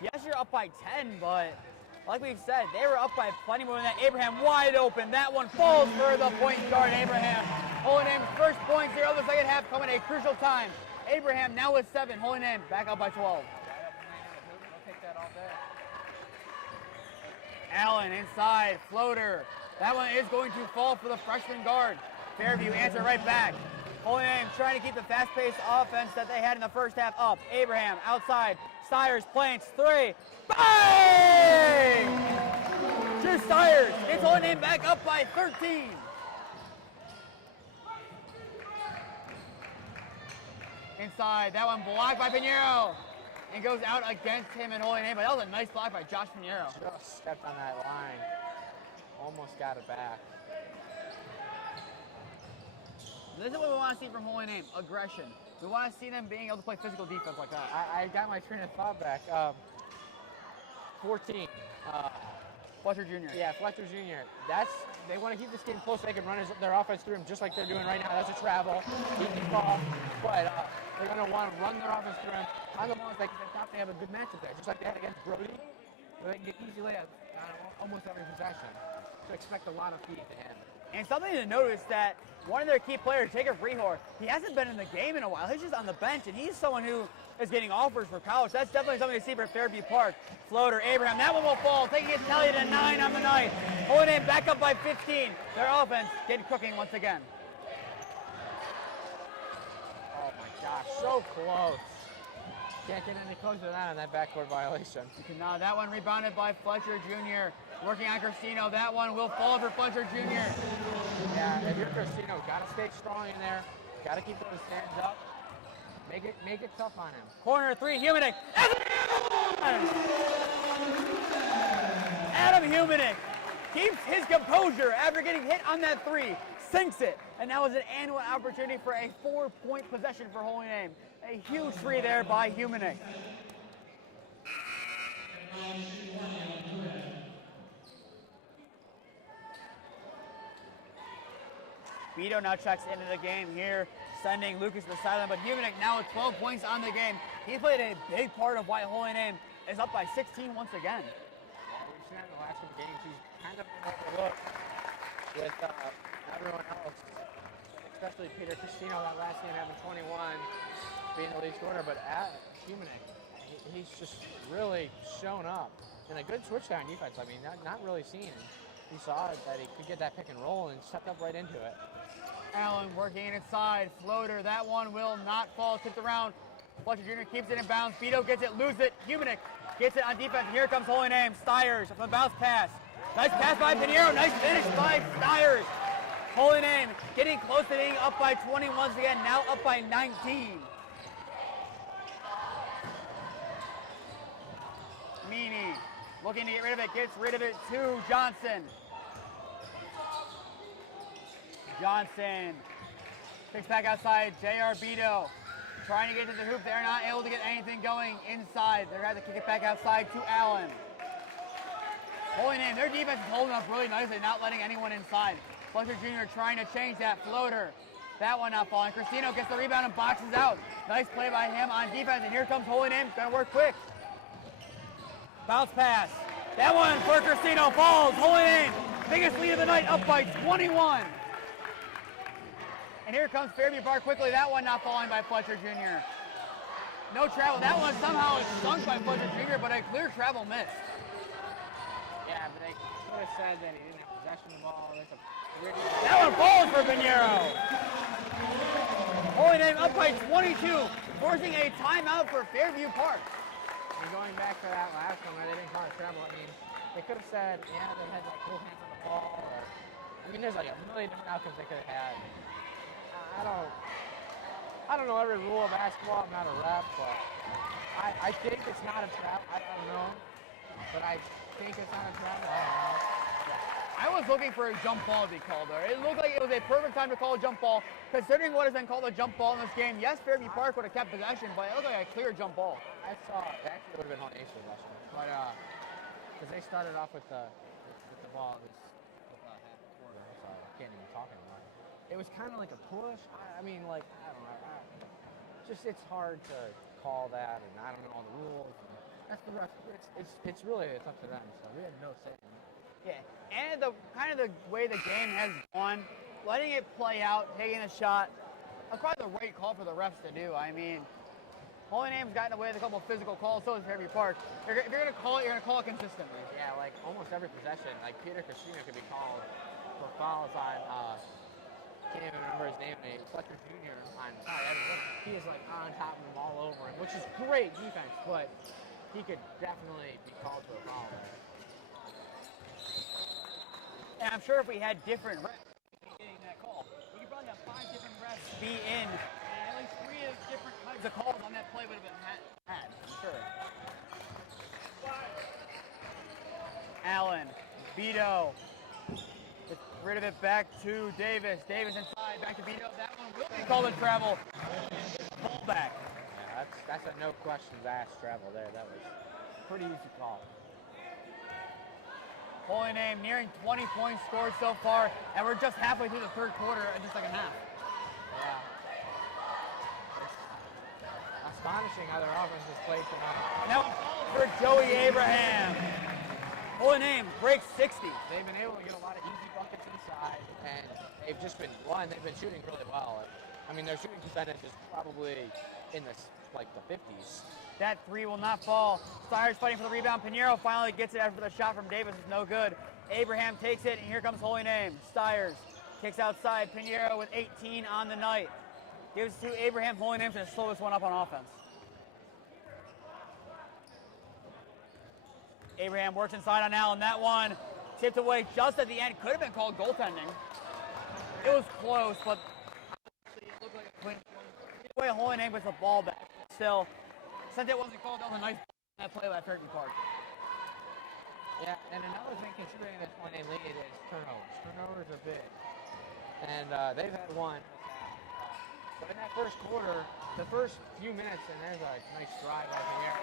Yes, you're up by 10, but like we've said, they were up by plenty more than that. Abraham wide open. That one falls for the point guard, Abraham. Holy Name's first points here of the second half coming at a crucial time. Abraham now with 7. Holy Name back up by 12. I'll take that all day. Allen inside, floater. That one is going to fall for the freshman guard. Fairview answer right back. Holy Name trying to keep the fast-paced offense that they had in the first half up. Abraham outside. Stires plants 3. Bang! Drew Stires gets Holy Name back up by 13. Inside, that one blocked by Pinheiro. And goes out against him and Holy Name. But that was a nice block by Josh Pinheiro. Just stepped on that line. Almost got it back. This is what we want to see from Holy Name, aggression. We want to see them being able to play physical defense like that. I got my train of thought back. 14. Fletcher Jr. Yeah, Fletcher Jr. They want to keep this game close so they can run their offense through him just like they're doing right now. That's a travel. He can ball. But they're going to want to run their offense through him. On the ones they thought they have a good matchup there, just like they had against Brody. Where they can get easy layups on almost every possession. So expect a lot of feed to him. And something to notice that one of their key players, Jacob Rehor, he hasn't been in the game in a while. He's just on the bench, and he's someone who is getting offers for college. That's definitely something to see for Fairview Park. Floater, Abraham, that one will fall, taking it tally to 9 on the night. Holy Name back up by 15. Their offense getting cooking once again. Oh my gosh, so close. Can't get any closer than that on that backcourt violation. Now that one rebounded by Fletcher Jr. Working on Cristino. That one will fall for Fletcher Jr. Yeah, if you're Cristino, gotta stay strong in there. Gotta keep those hands up. Make it tough on him. Corner 3, Humanik. Adam Humanik keeps his composure after getting hit on that 3. Sinks it. And that was an annual opportunity for a 4-point possession for Holy Name. A huge 3 there by Humanik. Vito now checks into the game here, sending Lucas to the sideline, but Humanik now with 12 points on the game. He played a big part of why Holy Name is up by 16 once again. We've seen that in the last couple games. He's kind of been overlooked with everyone else, especially Peter Cristino that last game having 21. being the lead scorer, but Humanek, he's just really shown up. And a good switch down defense. I mean, not really seen. You saw that he could get that pick and roll and stepped up right into it. Allen working inside, floater, that one will not fall, tipped around. Fletcher Jr. keeps it in bounds, Vito gets it, loses it, Humanek gets it on defense, here comes Holy Name, Stiers from the bounce pass. Nice pass by Pinheiro, nice finish by Stiers. Holy Name getting close to being up by 20 once again, now up by 19. Meany looking to get rid of it, gets rid of it to Johnson. Johnson kicks back outside, J.R. Beto trying to get to the hoop. They're not able to get anything going inside. They're going to have to kick it back outside to Allen. Holy Name, their defense is holding up really nicely, not letting anyone inside. Fletcher Jr. trying to change that floater. That one not falling. Cristino gets the rebound and boxes out. Nice play by him on defense, and here comes Holy Name. It's going to work quick. Bounce pass. That one for Cristino falls. Holy Name, biggest lead of the night, up by 21. And here comes Fairview Park quickly. That one not falling by Fletcher Jr. No travel. That one somehow sunk by Fletcher Jr., but a clear travel miss. Yeah, but they could have said that he didn't have possession of the ball. That one falls for Pinheiro. Holy Name up by 22, forcing a timeout for Fairview Park. And going back to that last one where they didn't call it travel, I mean, they could have said, yeah, they had like both hands on the ball. Or, I mean, there's like a million different outcomes they could have had. I don't know every rule of basketball. I'm not a ref, but I think it's not a trap. I don't know, but I think it's not a trap. I don't know. I was looking for a jump ball to be called there. It looked like it was a perfect time to call a jump ball, considering what has been called a jump ball in this game. Yes, Fairview Park would have kept possession, but it looked like a clear jump ball. I saw it. Actually, would have been on Ace possession, but because they started off with the ball. Half quarter. So I can't even talk anymore. It was kind of like a push. I mean, like, I don't know. It's hard to call that, and I don't know all the rules. That's the ref. It's really up to them. So we had no say in it. Yeah, and the kind of the way the game has gone, letting it play out, taking a shot, that's probably the right call for the refs to do. I mean, Holy Name's gotten away with a couple of physical calls, so has Fairview Park. If you're going to call it, you're going to call it consistently. Yeah, like almost every possession, like Peter Cristino could be called for fouls on. Can't even remember his name. Fletcher Jr. on he is like on top of him all over him, which is great defense, but he could definitely be called for a foul there. And I'm sure if we had different refs getting that call, we could probably have 5 different refs be in, and at least 3 different types of calls on that play would have been had, I'm sure. Allen, Beto. Gets rid of it back to Davis. Davis inside, back to Beto. That one will be called a travel. Pullback. Yeah, that's a no questions asked travel there. That was pretty easy call. Holy Name nearing 20 points scored so far, and we're just halfway through the third quarter and the second half. Yeah. It's astonishing how their offense has played tonight. Now for Joey Abraham. Holy Name breaks 60. They've been able to get a lot of easy buckets inside, and they've just been they've been shooting really well. I mean, their shooting percentage is probably in the 50s. That 3 will not fall. Stiers fighting for the rebound. Pinheiro finally gets it after the shot from Davis is no good. Abraham takes it, and here comes Holy Name. Stiers kicks outside. Pinheiro with 18 on the night. Gives it to Abraham. Holy Name's going to slow this one up on offense. Abraham works inside on Allen. That one tipped away just at the end. Could have been called goaltending. It was close, but it looked like a clean one. Either way, Holy Name puts the ball back. Still, since it wasn't called, that was a nice play by Fairview Park. Yeah, and another thing considering this Holy Name lead is turnovers. Turnovers are big. And they've had one. But in that first quarter, the first few minutes, and there's a nice drive by Pinheiro.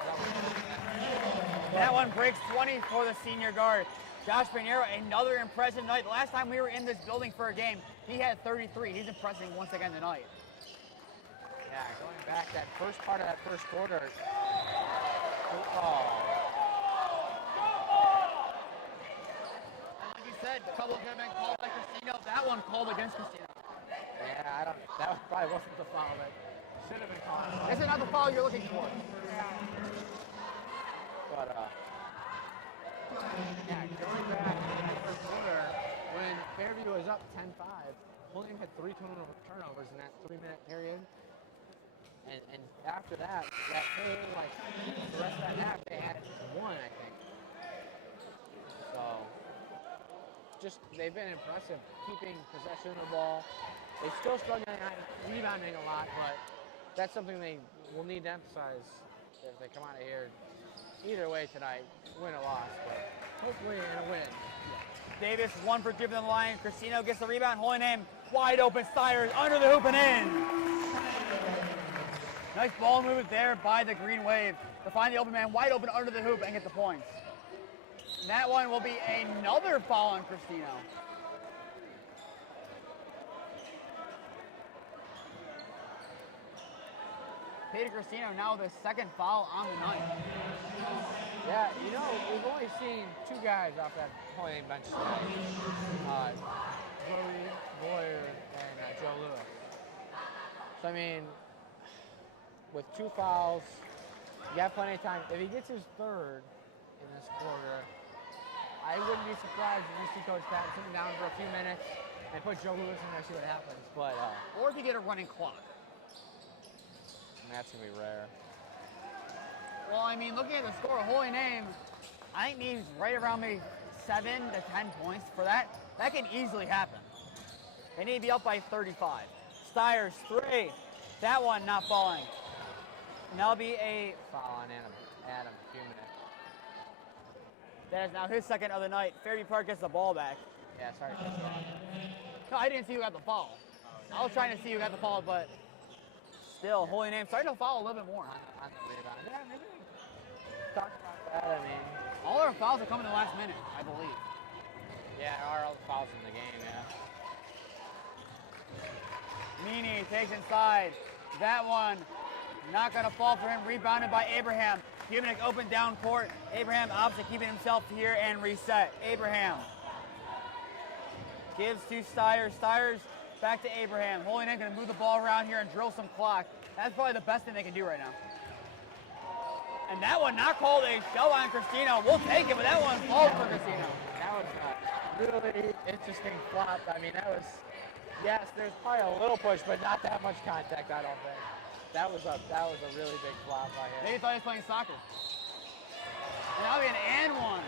That one breaks 20 for the senior guard. Josh Pinheiro, another impressive night. The last time we were in this building for a game, he had 33. He's impressing once again tonight. Yeah, going back that first part of that first quarter. And like you said, a couple could have been called by Cristino. That one called against Cristino. Yeah, that probably wasn't the foul that should have been caught. This is not the foul you're looking for. But, yeah, going back in the first quarter, when Fairview was up 10-5, Holy Name had 3 turnovers in that 3-minute period. And after that whole, like, the rest of that half, they had 1, I think. So, just, they've been impressive keeping possession of the ball. They're still struggling at rebounding a lot, but that's something they will need to emphasize if they come out of here either way tonight, win or loss, but hopefully in a win. Davis 1 for dribbling the line. Cristino gets the rebound. Holy Name wide open. Stires under the hoop and in. Nice ball movement there by the Green Wave to find the open man wide open under the hoop and get the points. And that one will be another foul on Cristino. Peter Cristino now the 2nd foul on the night. Yeah, you know, we've only seen 2 guys off that Holy Name bench tonight. Brody Boyer and Joe Lewis. So, I mean, with 2 fouls, you have plenty of time. If he gets his 3rd in this quarter, I wouldn't be surprised if you see Coach Patton sitting down for a few minutes and put Joe Lewis in there and see what happens. But or if you get a running clock. And that's going to be rare. Well, I mean, looking at the score, Holy Name, I think needs right around maybe 7 to 10 points for that. That can easily happen. They need to be up by 35. Stires 3. That one not falling. And that'll be a Foul on Adam, Humanek. That is now his 2nd of the night. Fairview Park gets the ball back. Yeah, sorry. No, I didn't see who got the foul. I was trying to see who got the foul, but still, Holy Name starting to foul a little bit more. On the rebound. Yeah, maybe talk about that. I mean, all our fouls are coming in the last minute, I believe. Yeah, there are all the fouls in the game, yeah. Meany takes inside. That one not going to fall for him. Rebounded by Abraham. Humanek open down court. Abraham opposite keeping himself here and reset. Abraham gives to Stires. Stires back to Abraham. Holy Name going to move the ball around here and drill some clock. That's probably the best thing they can do right now. And that one not called a shove on Cristino. We'll take it, but that one falls for Cristino. That was a really interesting flop. I mean, that was, yes, there's probably a little push, but not that much contact, I don't think. That was a really big flop right here. They thought he was playing soccer. And that'll be an and one.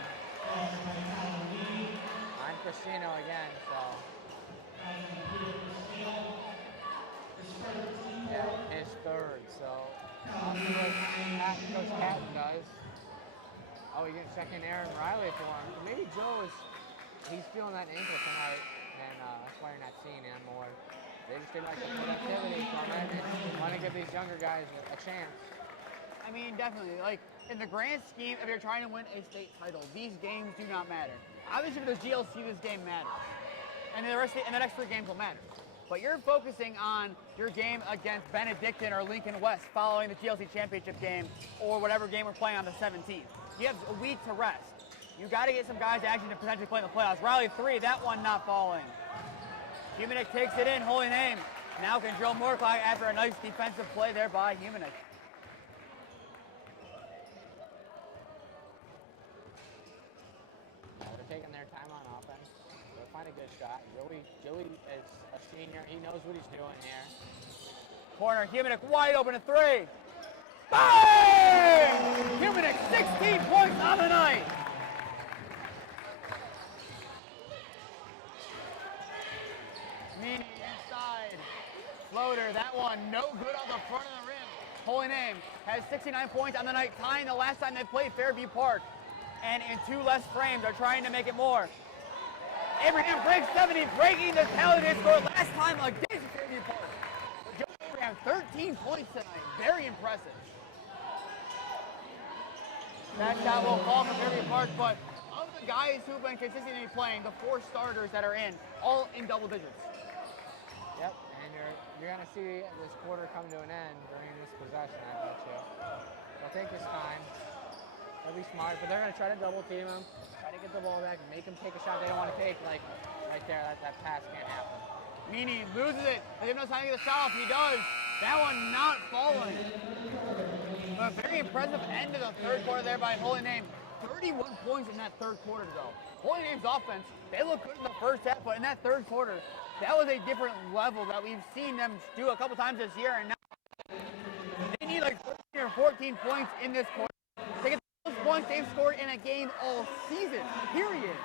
On Cristino again, so. Yeah, his 3rd, so. I'll see what Coach Patton does. Oh, you're going to check in Aaron Riley for him. Maybe Joe he's feeling that ankle tonight, and that's why you're not seeing him more. They just didn't like the productivity from it and want to give these younger guys a chance. I mean, definitely. Like, in the grand scheme, if you're trying to win a state title, these games do not matter. Obviously, for the GLC, this game matters. And the next 3 games will matter. But you're focusing on your game against Benedictine or Lincoln West following the GLC championship game or whatever game we're playing on the 17th. You have a week to rest. You got to get some guys actually to potentially play in the playoffs. Riley 3, that one not falling. Humanek takes it in, Holy Name. Now can drill more clock after a nice defensive play there by Humanek. They're taking their time on offense. They'll find a good shot. Joey is a senior. He knows what he's doing here. Corner, Humanek wide open at 3. Bang! Humanek 16 points on the night. Meany inside. Floater, that one no good on the front of the rim. Holy Name has 69 points on the night, tying the last time they played Fairview Park. And in 2 less frames, are trying to make it more. Abraham breaks 70, breaking the tally they scored last time against Fairview Park. Joe Abraham, 13 points tonight. Very impressive. That shot will fall from Fairview Park, but of the guys who've been consistently playing, the 4 starters that are in, all in double digits. Yep, and you're going to see this quarter come to an end during this possession, I bet you. They'll take this time. They'll be smart, but they're going to try to double team him, try to get the ball back, make him take a shot they don't want to take. Like, right there, that pass can't happen. Meany loses it. They have no time to get the shot off. He does. That one not falling. But a very impressive end of the third quarter there by Holy Name. 31 points in that third quarter, though. Holy Name's offense, they look good in the first half, but in that third quarter, that was a different level that we've seen them do a couple times this year, and now they need like 13 or 14 points in this quarter to get the most points they've scored in a game all season, period.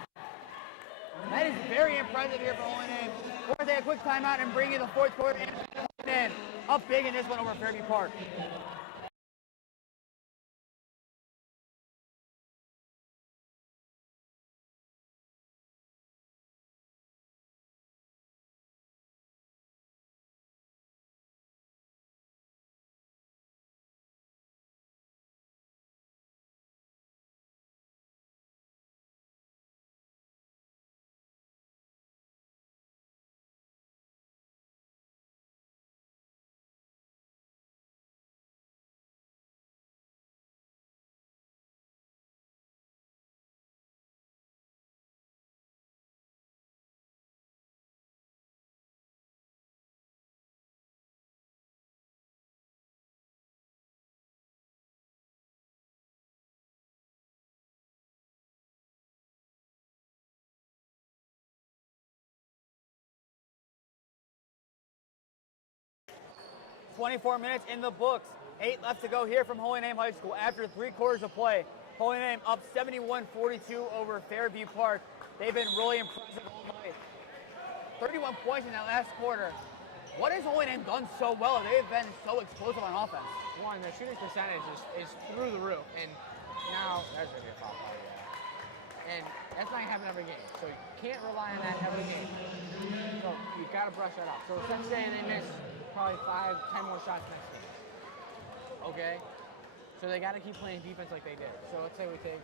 That is very impressive here for Holy Name. We're going to take a quick timeout and bring in the fourth quarter, and Holy Name up big in this one over Fairview Park. .24 minutes in the books. 8 left to go here from Holy Name High School after 3 quarters of play. Holy Name up 71-42 over Fairview Park. They've been really impressive all night. 31 points in that last quarter. What has Holy Name done so well? They've been so explosive on offense. One, their shooting percentage is through the roof, and now there's going to be a foul. And that's not going to happen every game, so you can't rely on that every game. So you've got to brush that off. So let's say they miss probably 5-10 more shots next game. Okay? So they got to keep playing defense like they did. So let's say we take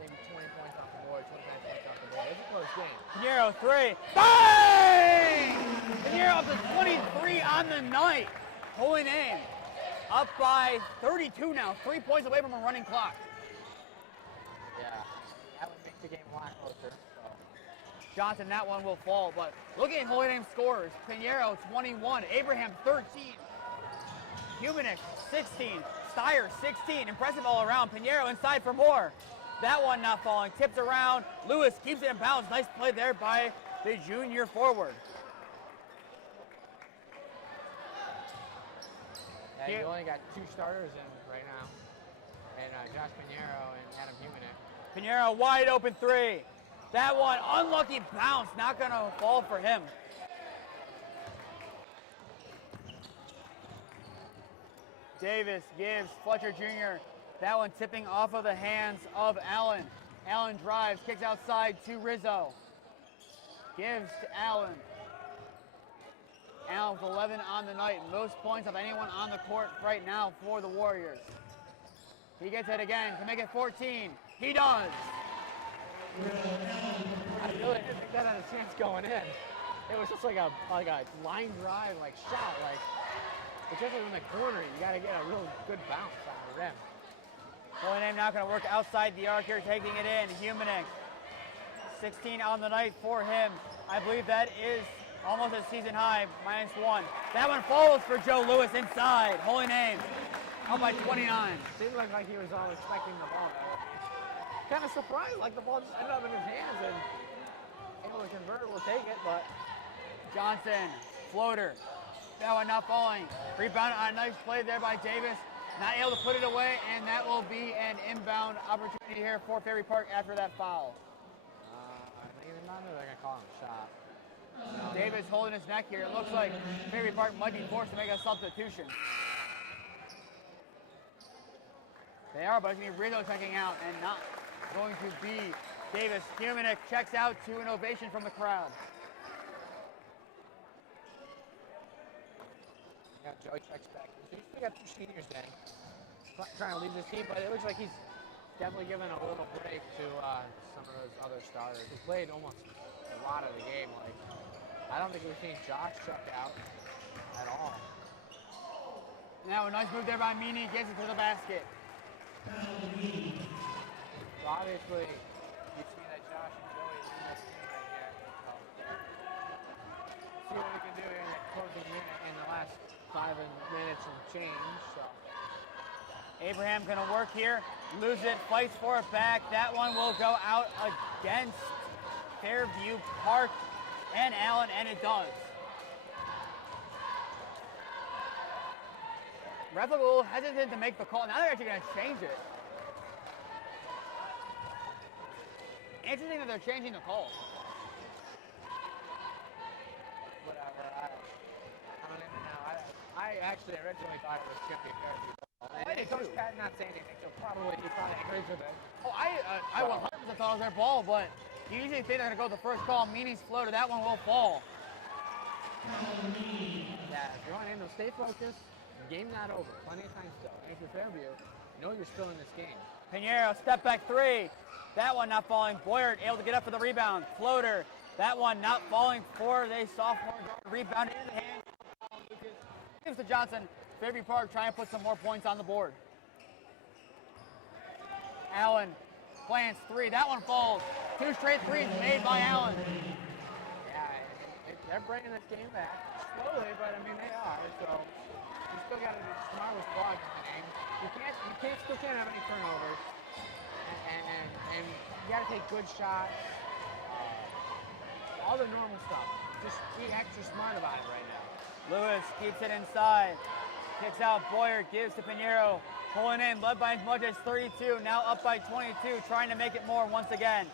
maybe 20 points off the board, 25 points off the board. It's a close game. Pinheiro, 3. Bang! Pinheiro up to 23 on the night. Holy Name up by 32 now. 3 points away from a running clock. Yeah. That would make the game a lot closer. Johnson, that one will fall, but look at Holy Name scores. Pinheiro, 21. Abraham, 13. Humanek, 16. Steyer, 16. Impressive all around. Pinheiro inside for more. That one not falling. Tips around. Lewis keeps it in bounds. Nice play there by the junior forward. Yeah, you only got 2 starters in right now. And Josh Pinheiro and Adam Humanek. Pinheiro, wide open 3. That one, unlucky bounce, not going to fall for him. Davis gives Fletcher Jr. That one tipping off of the hands of Allen. Allen drives, kicks outside to Rizzo. Gives to Allen. Allen with 11 on the night. Most points of anyone on the court right now for the Warriors. He gets it again to make it 14. He does. I really didn't think that had a chance going in. It was just like a line drive shot, especially in the corner. You got to get a real good bounce on the rim. Holy Name not going to work outside the arc here, taking it in. Humanek, 16 on the night for him. I believe that is almost a season high, -1. That one falls for Joe Lewis inside. Holy Name up by 29. Seemed like he was all expecting the ball. Kind of surprised, the ball just ended up in his hands and able to convert it, we'll take it, but Johnson, floater. That one not falling. Rebound on a nice play there by Davis. Not able to put it away, and that will be an inbound opportunity here for Fairview Park after that foul. I think they're going to call him a shot. Davis holding his neck here. It looks like Fairview Park might be forced to make a substitution. They are, but it's going to be Rizzo checking out and not going to be Davis. Humanek checks out to an ovation from the crowd. Yeah, Joey checks back. He's still got 2 seniors then. Trying to lead this team, but it looks like he's definitely given a little break to some of those other starters. He played almost a lot of the game. I don't think we've seen Josh check out at all. Now a nice move there by Meany, gets it to the basket. So obviously, you see that Josh and Joey is in this team right here. So, see what we can do here in the closing minute in the last 5 minutes and change. So. Abraham gonna work here, lose it, fights for it back. That one will go out against Fairview Park and Allen, and it does. Ref a little hesitant to make the call. Now they're actually gonna change it. Interesting that they're changing the call. Whatever. I don't even know. I actually originally thought it was going to be Fairview. Coach Pat not saying anything, so he probably agrees with it. Oh, I 100% thought it was their ball, but you usually think they're going to go with the first call. Meany's floater, that one will fall. Yeah, if you want to stay focused, game not over. Plenty of time still. And if you're Fairview, you know you're still in this game. Pinheiro, step back 3. That one not falling. Boyard able to get up for the rebound. Floater, that one not falling for the sophomore guard. Rebound in the hand. Gives to Johnson. Fairview Park trying to put some more points on the board. Allen plants 3. That one falls. 2 straight threes made by Allen. Yeah, they're bringing this game back slowly, but I mean they are. So you still got to be smart with blocks in the game. You still can't have any turnovers, and you got to take good shots. All the normal stuff. Just be extra smart about it right now. Lewis keeps it inside. Kicks out Boyer, gives to Pinheiro. Pulling in, led by as much as 32. Now up by 22, trying to make it more once again.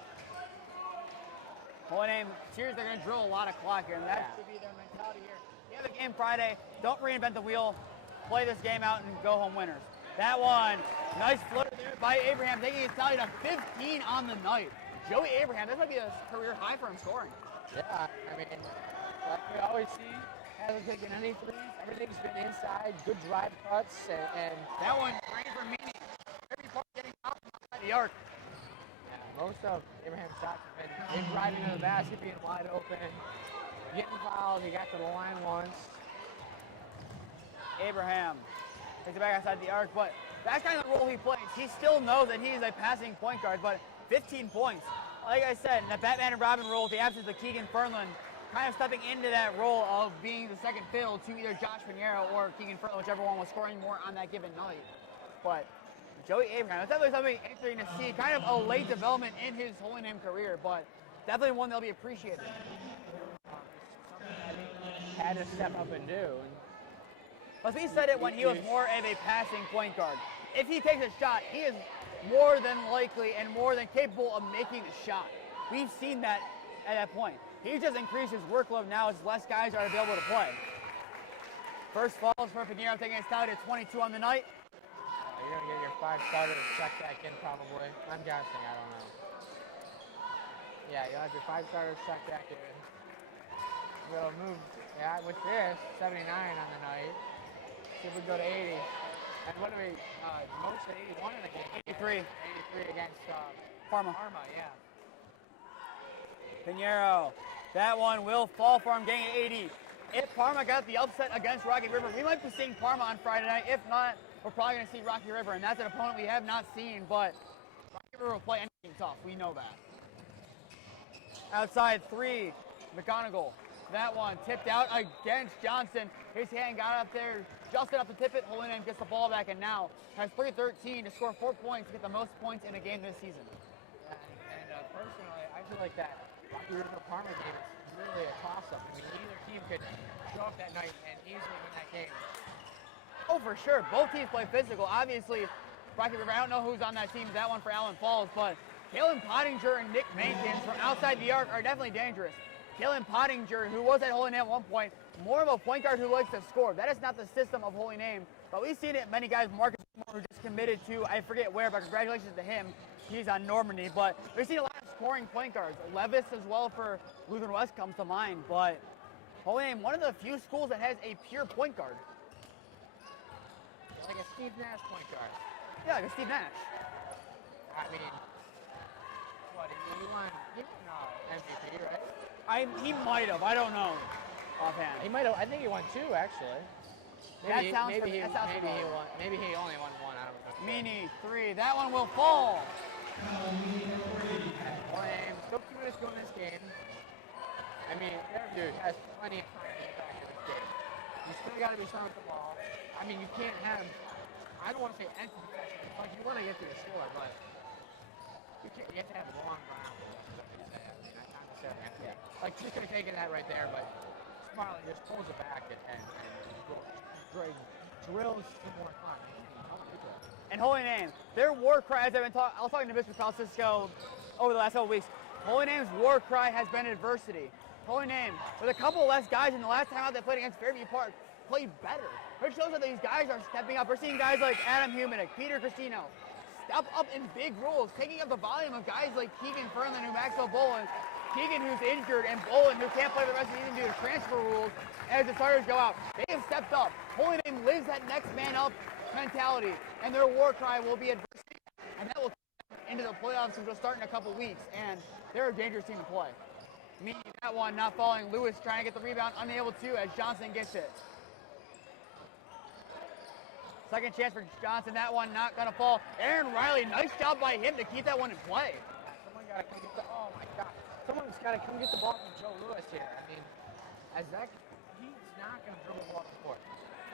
Pulling in, Cheers, they're going to drill a lot of clock here, and that should be their mentality here. You have a game Friday. Don't reinvent the wheel. Play this game out and go home winners. That one, nice floater there by Abraham, taking his tally to 15 on the night. Joey Abraham, this might be a career high for him scoring. Yeah, I mean, like we always see, hasn't taken any threes. Everything's been inside, good drive cuts, and that one great for Meany. Every part getting out from outside the arc. Yeah, most of Abraham's shots have been driving to the basket, being wide open, getting fouled. He got to the line once. Abraham takes it back outside the arc, but that's kind of the role he plays. He still knows that he's a passing point guard, but 15 points. Like I said, in the Batman and Robin role, with the absence of Keegan Fernland, kind of stepping into that role of being the second fiddle to either Josh Pinheiro or Keegan Fernland, whichever one was scoring more on that given night. But Joey Abraham, it's definitely something interesting to see, kind of a late development in his Holy Name career, but definitely one that'll be appreciated. Had to step up and do. But he said it when he was more of a passing point guard. If he takes a shot, he is more than likely and more than capable of making a shot. We've seen that at that point. He just increased his workload now as less guys are available to play. First falls for Pinheiro, taking his tally to 22 on the night. You're going to get your 5 starter to check back in probably. I'm guessing, I don't know. Yeah, you'll have your 5 starters check back in. We'll move, yeah, with this, 79 on the night. See if we go to 80. And what do we, most at 81 in the game? 83. 83 against Parma. Parma, yeah. Pinheiro, that one will fall for him, getting 80. If Parma got the upset against Rocky River, we might be seeing Parma on Friday night. If not, we're probably going to see Rocky River, and that's an opponent we have not seen, but Rocky River will play anything tough. We know that. Outside 3, McGonigal. That one tipped out against Johnson. His hand got up there, just enough to tip it. Holy Name gets the ball back and now has 3-13 to score 4 points to get the most points in a game this season. Yeah, and personally, I feel like that Rocky River Parma game is really a toss-up. I mean, either team could show up that night and easily win that game. Oh, for sure. Both teams play physical. Obviously, Rocky River, I don't know who's on that team, that one for Allen Falls, but Kalen Pottinger and Nick Mankins from outside the arc are definitely dangerous. Kalen Pottinger, who was at Holy Name at one point, more of a point guard who likes to score. That is not the system of Holy Name, but we've seen it many guys. Marcus who just committed to, I forget where, but congratulations to him. He's on Normandy, but we've seen a lot of scoring point guards. Levis as well for Lutheran West comes to mind, but Holy Name, one of the few schools that has a pure point guard. Like a Steve Nash point guard. Yeah, like a Steve Nash. I mean, what, he won MVP, right? He might have. I don't know offhand. He might have. I think he won 2 actually. Maybe he won. Maybe he only won 1. I don't know. Meany 3. That one will fall. Still 2 minutes to go in this game. I mean, Fairview has plenty of time to get back in this game. You still got to be strong with the ball. I mean, you can't have, I don't want to say empty possession. Like, you want to get to the score, but you have to have long ground. Yeah. Like, she's going to take it that right there, but Smiley just pulls it back and drills some more fun. And Holy Name, their war cry, as I was talking to Mr. Francisco over the last couple weeks, Holy Name's war cry has been adversity. Holy Name, with a couple less guys in the last time out they played against Fairview Park, played better. It shows that these guys are stepping up. We're seeing guys like Adam Humanick, Peter Cristino, step up in big roles, taking up the volume of guys like Keegan Fernland, who Maxwell Bolin, Keegan, who's injured, and Bolin, who can't play the rest of the season due to transfer rules as the starters go out. They have stepped up. Holy Name lives that next man up mentality, and their war cry will be adversity, and that will into the playoffs, which will start in a couple weeks, and they're a dangerous team to play. Smee, that one not falling. Lewis trying to get the rebound, unable to as Johnson gets it. Second chance for Johnson, that one not gonna fall. Aaron Riley, nice job by him to keep that one in play. Someone gotta come get the, oh my God. Someone's gotta come get the ball from Joe Lewis here. I mean, he's not gonna throw the ball to the court.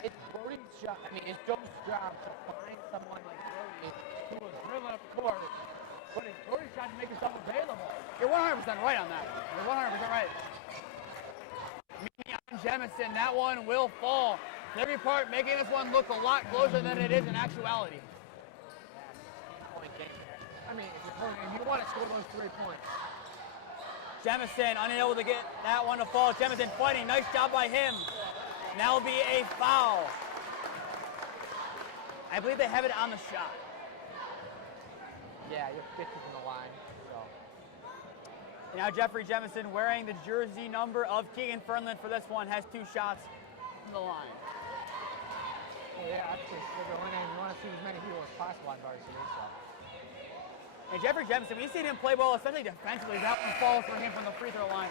It's Brody's job, it's Joe's job to find someone like Brody who was dribbling up the court. But it's Brody's trying to make himself available. You're 100% right on that. You're 100% right. Medion Jemison, that one will fall. Fairview Park making this one look a lot closer than it is in actuality. Point game there. If you want to score those 3 points. Jemison unable to get that one to fall. Jemison fighting, nice job by him. Now will be a foul. I believe they have it on the shot. Yeah, you're 50 from the line. So. Now Jeffrey Jemison, wearing the jersey number of Keegan Fernland for this one, has 2 shots from the line. Well, yeah, that's just you want to see as many people as possible on Varsity. So. And Jeffrey Jemison, we've seen him play well, especially defensively. That one falls for him from the free throw line.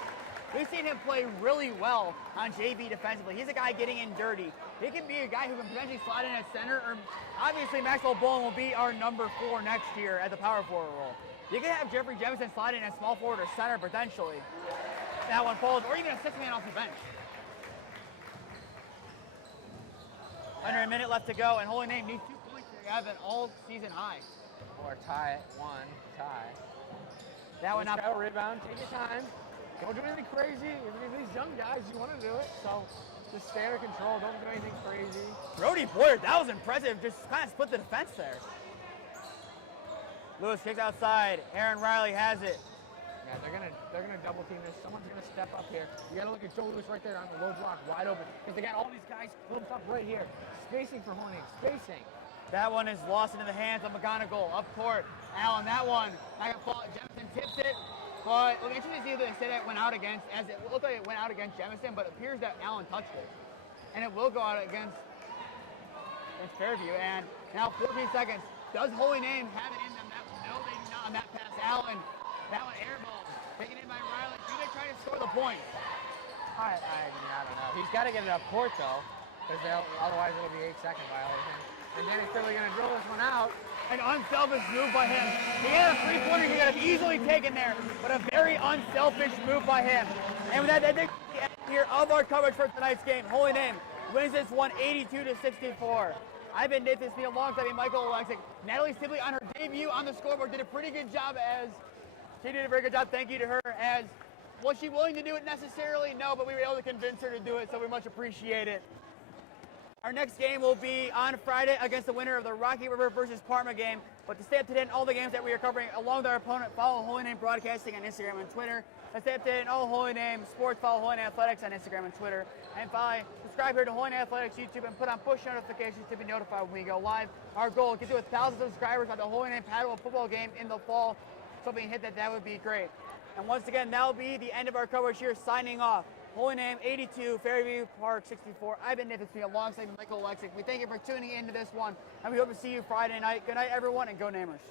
We've seen him play really well on JV defensively. He's a guy getting in dirty. He can be a guy who can potentially slide in at center, or obviously Maxwell Bolin will be our number 4 next year at the power forward role. You can have Jeffrey Jemison slide in as small forward or center potentially. That one falls, or even a 6-man off the bench. Under a minute left to go, and Holy Name needs 2 points to have an all-season high. Or tie it, tie. That one not. Rebound, take your time. Don't do anything crazy. These young guys, you want to do it, so just stay under control. Don't do anything crazy. Brody Boyer, that was impressive. Just kind of split the defense there. Lewis kicks outside. Aaron Riley has it. Yeah, they're gonna double team this. Someone's gonna step up here. You gotta look at Joe Lewis right there on the low block, wide open. Because they got all these guys pumped up right here. Spacing for Horning, spacing. That one is lost into the hands of McGonigal. Up court, Allen, that one. I got fall. Jemison tips it. But it'll be interesting to see if they say that it went out against, as it looked like it went out against Jemison, but it appears that Allen touched it. And it will go out against Fairview. And now 14 seconds. Does Holy Name have it in them? No, they do not on that pass. Allen, that one air ball. Taken in by Riley. Do they try to score the point? I don't know. He's got to get it up court, though, because otherwise it'll be 8-second violation. And then he's really going to drill this one out. An unselfish move by him. He had a three-pointer he could have easily taken there, but a very unselfish move by him. And with that, I think the end here of our coverage for tonight's game. Holy Name wins this one 82-64. I've been Nathan Smee alongside Michael Oleksik. Natalie Sibley on her debut on the scoreboard did a pretty good job she did a very good job. Thank you to her. Was she willing to do it necessarily? No, but we were able to convince her to do it, so we much appreciate it. Our next game will be on Friday against the winner of the Rocky River versus Parma game. But to stay up to date on all the games that we are covering along with our opponent, follow Holy Name Broadcasting on Instagram and Twitter. To stay up to date on all Holy Name sports, follow Holy Name Athletics on Instagram and Twitter. And subscribe here to Holy Name Athletics YouTube and put on push notifications to be notified when we go live. Our goal is to get to 1,000 subscribers on the Holy Name Paddle football game in the fall. So if we can hit that would be great. And once again, that will be the end of our coverage here. Signing off. Holy Name 82, Fairview Park 64. I've been Nathan Smee alongside Michael Oleksik. We thank you for tuning into this one, and we hope to see you Friday night. Good night, everyone, and go Namers.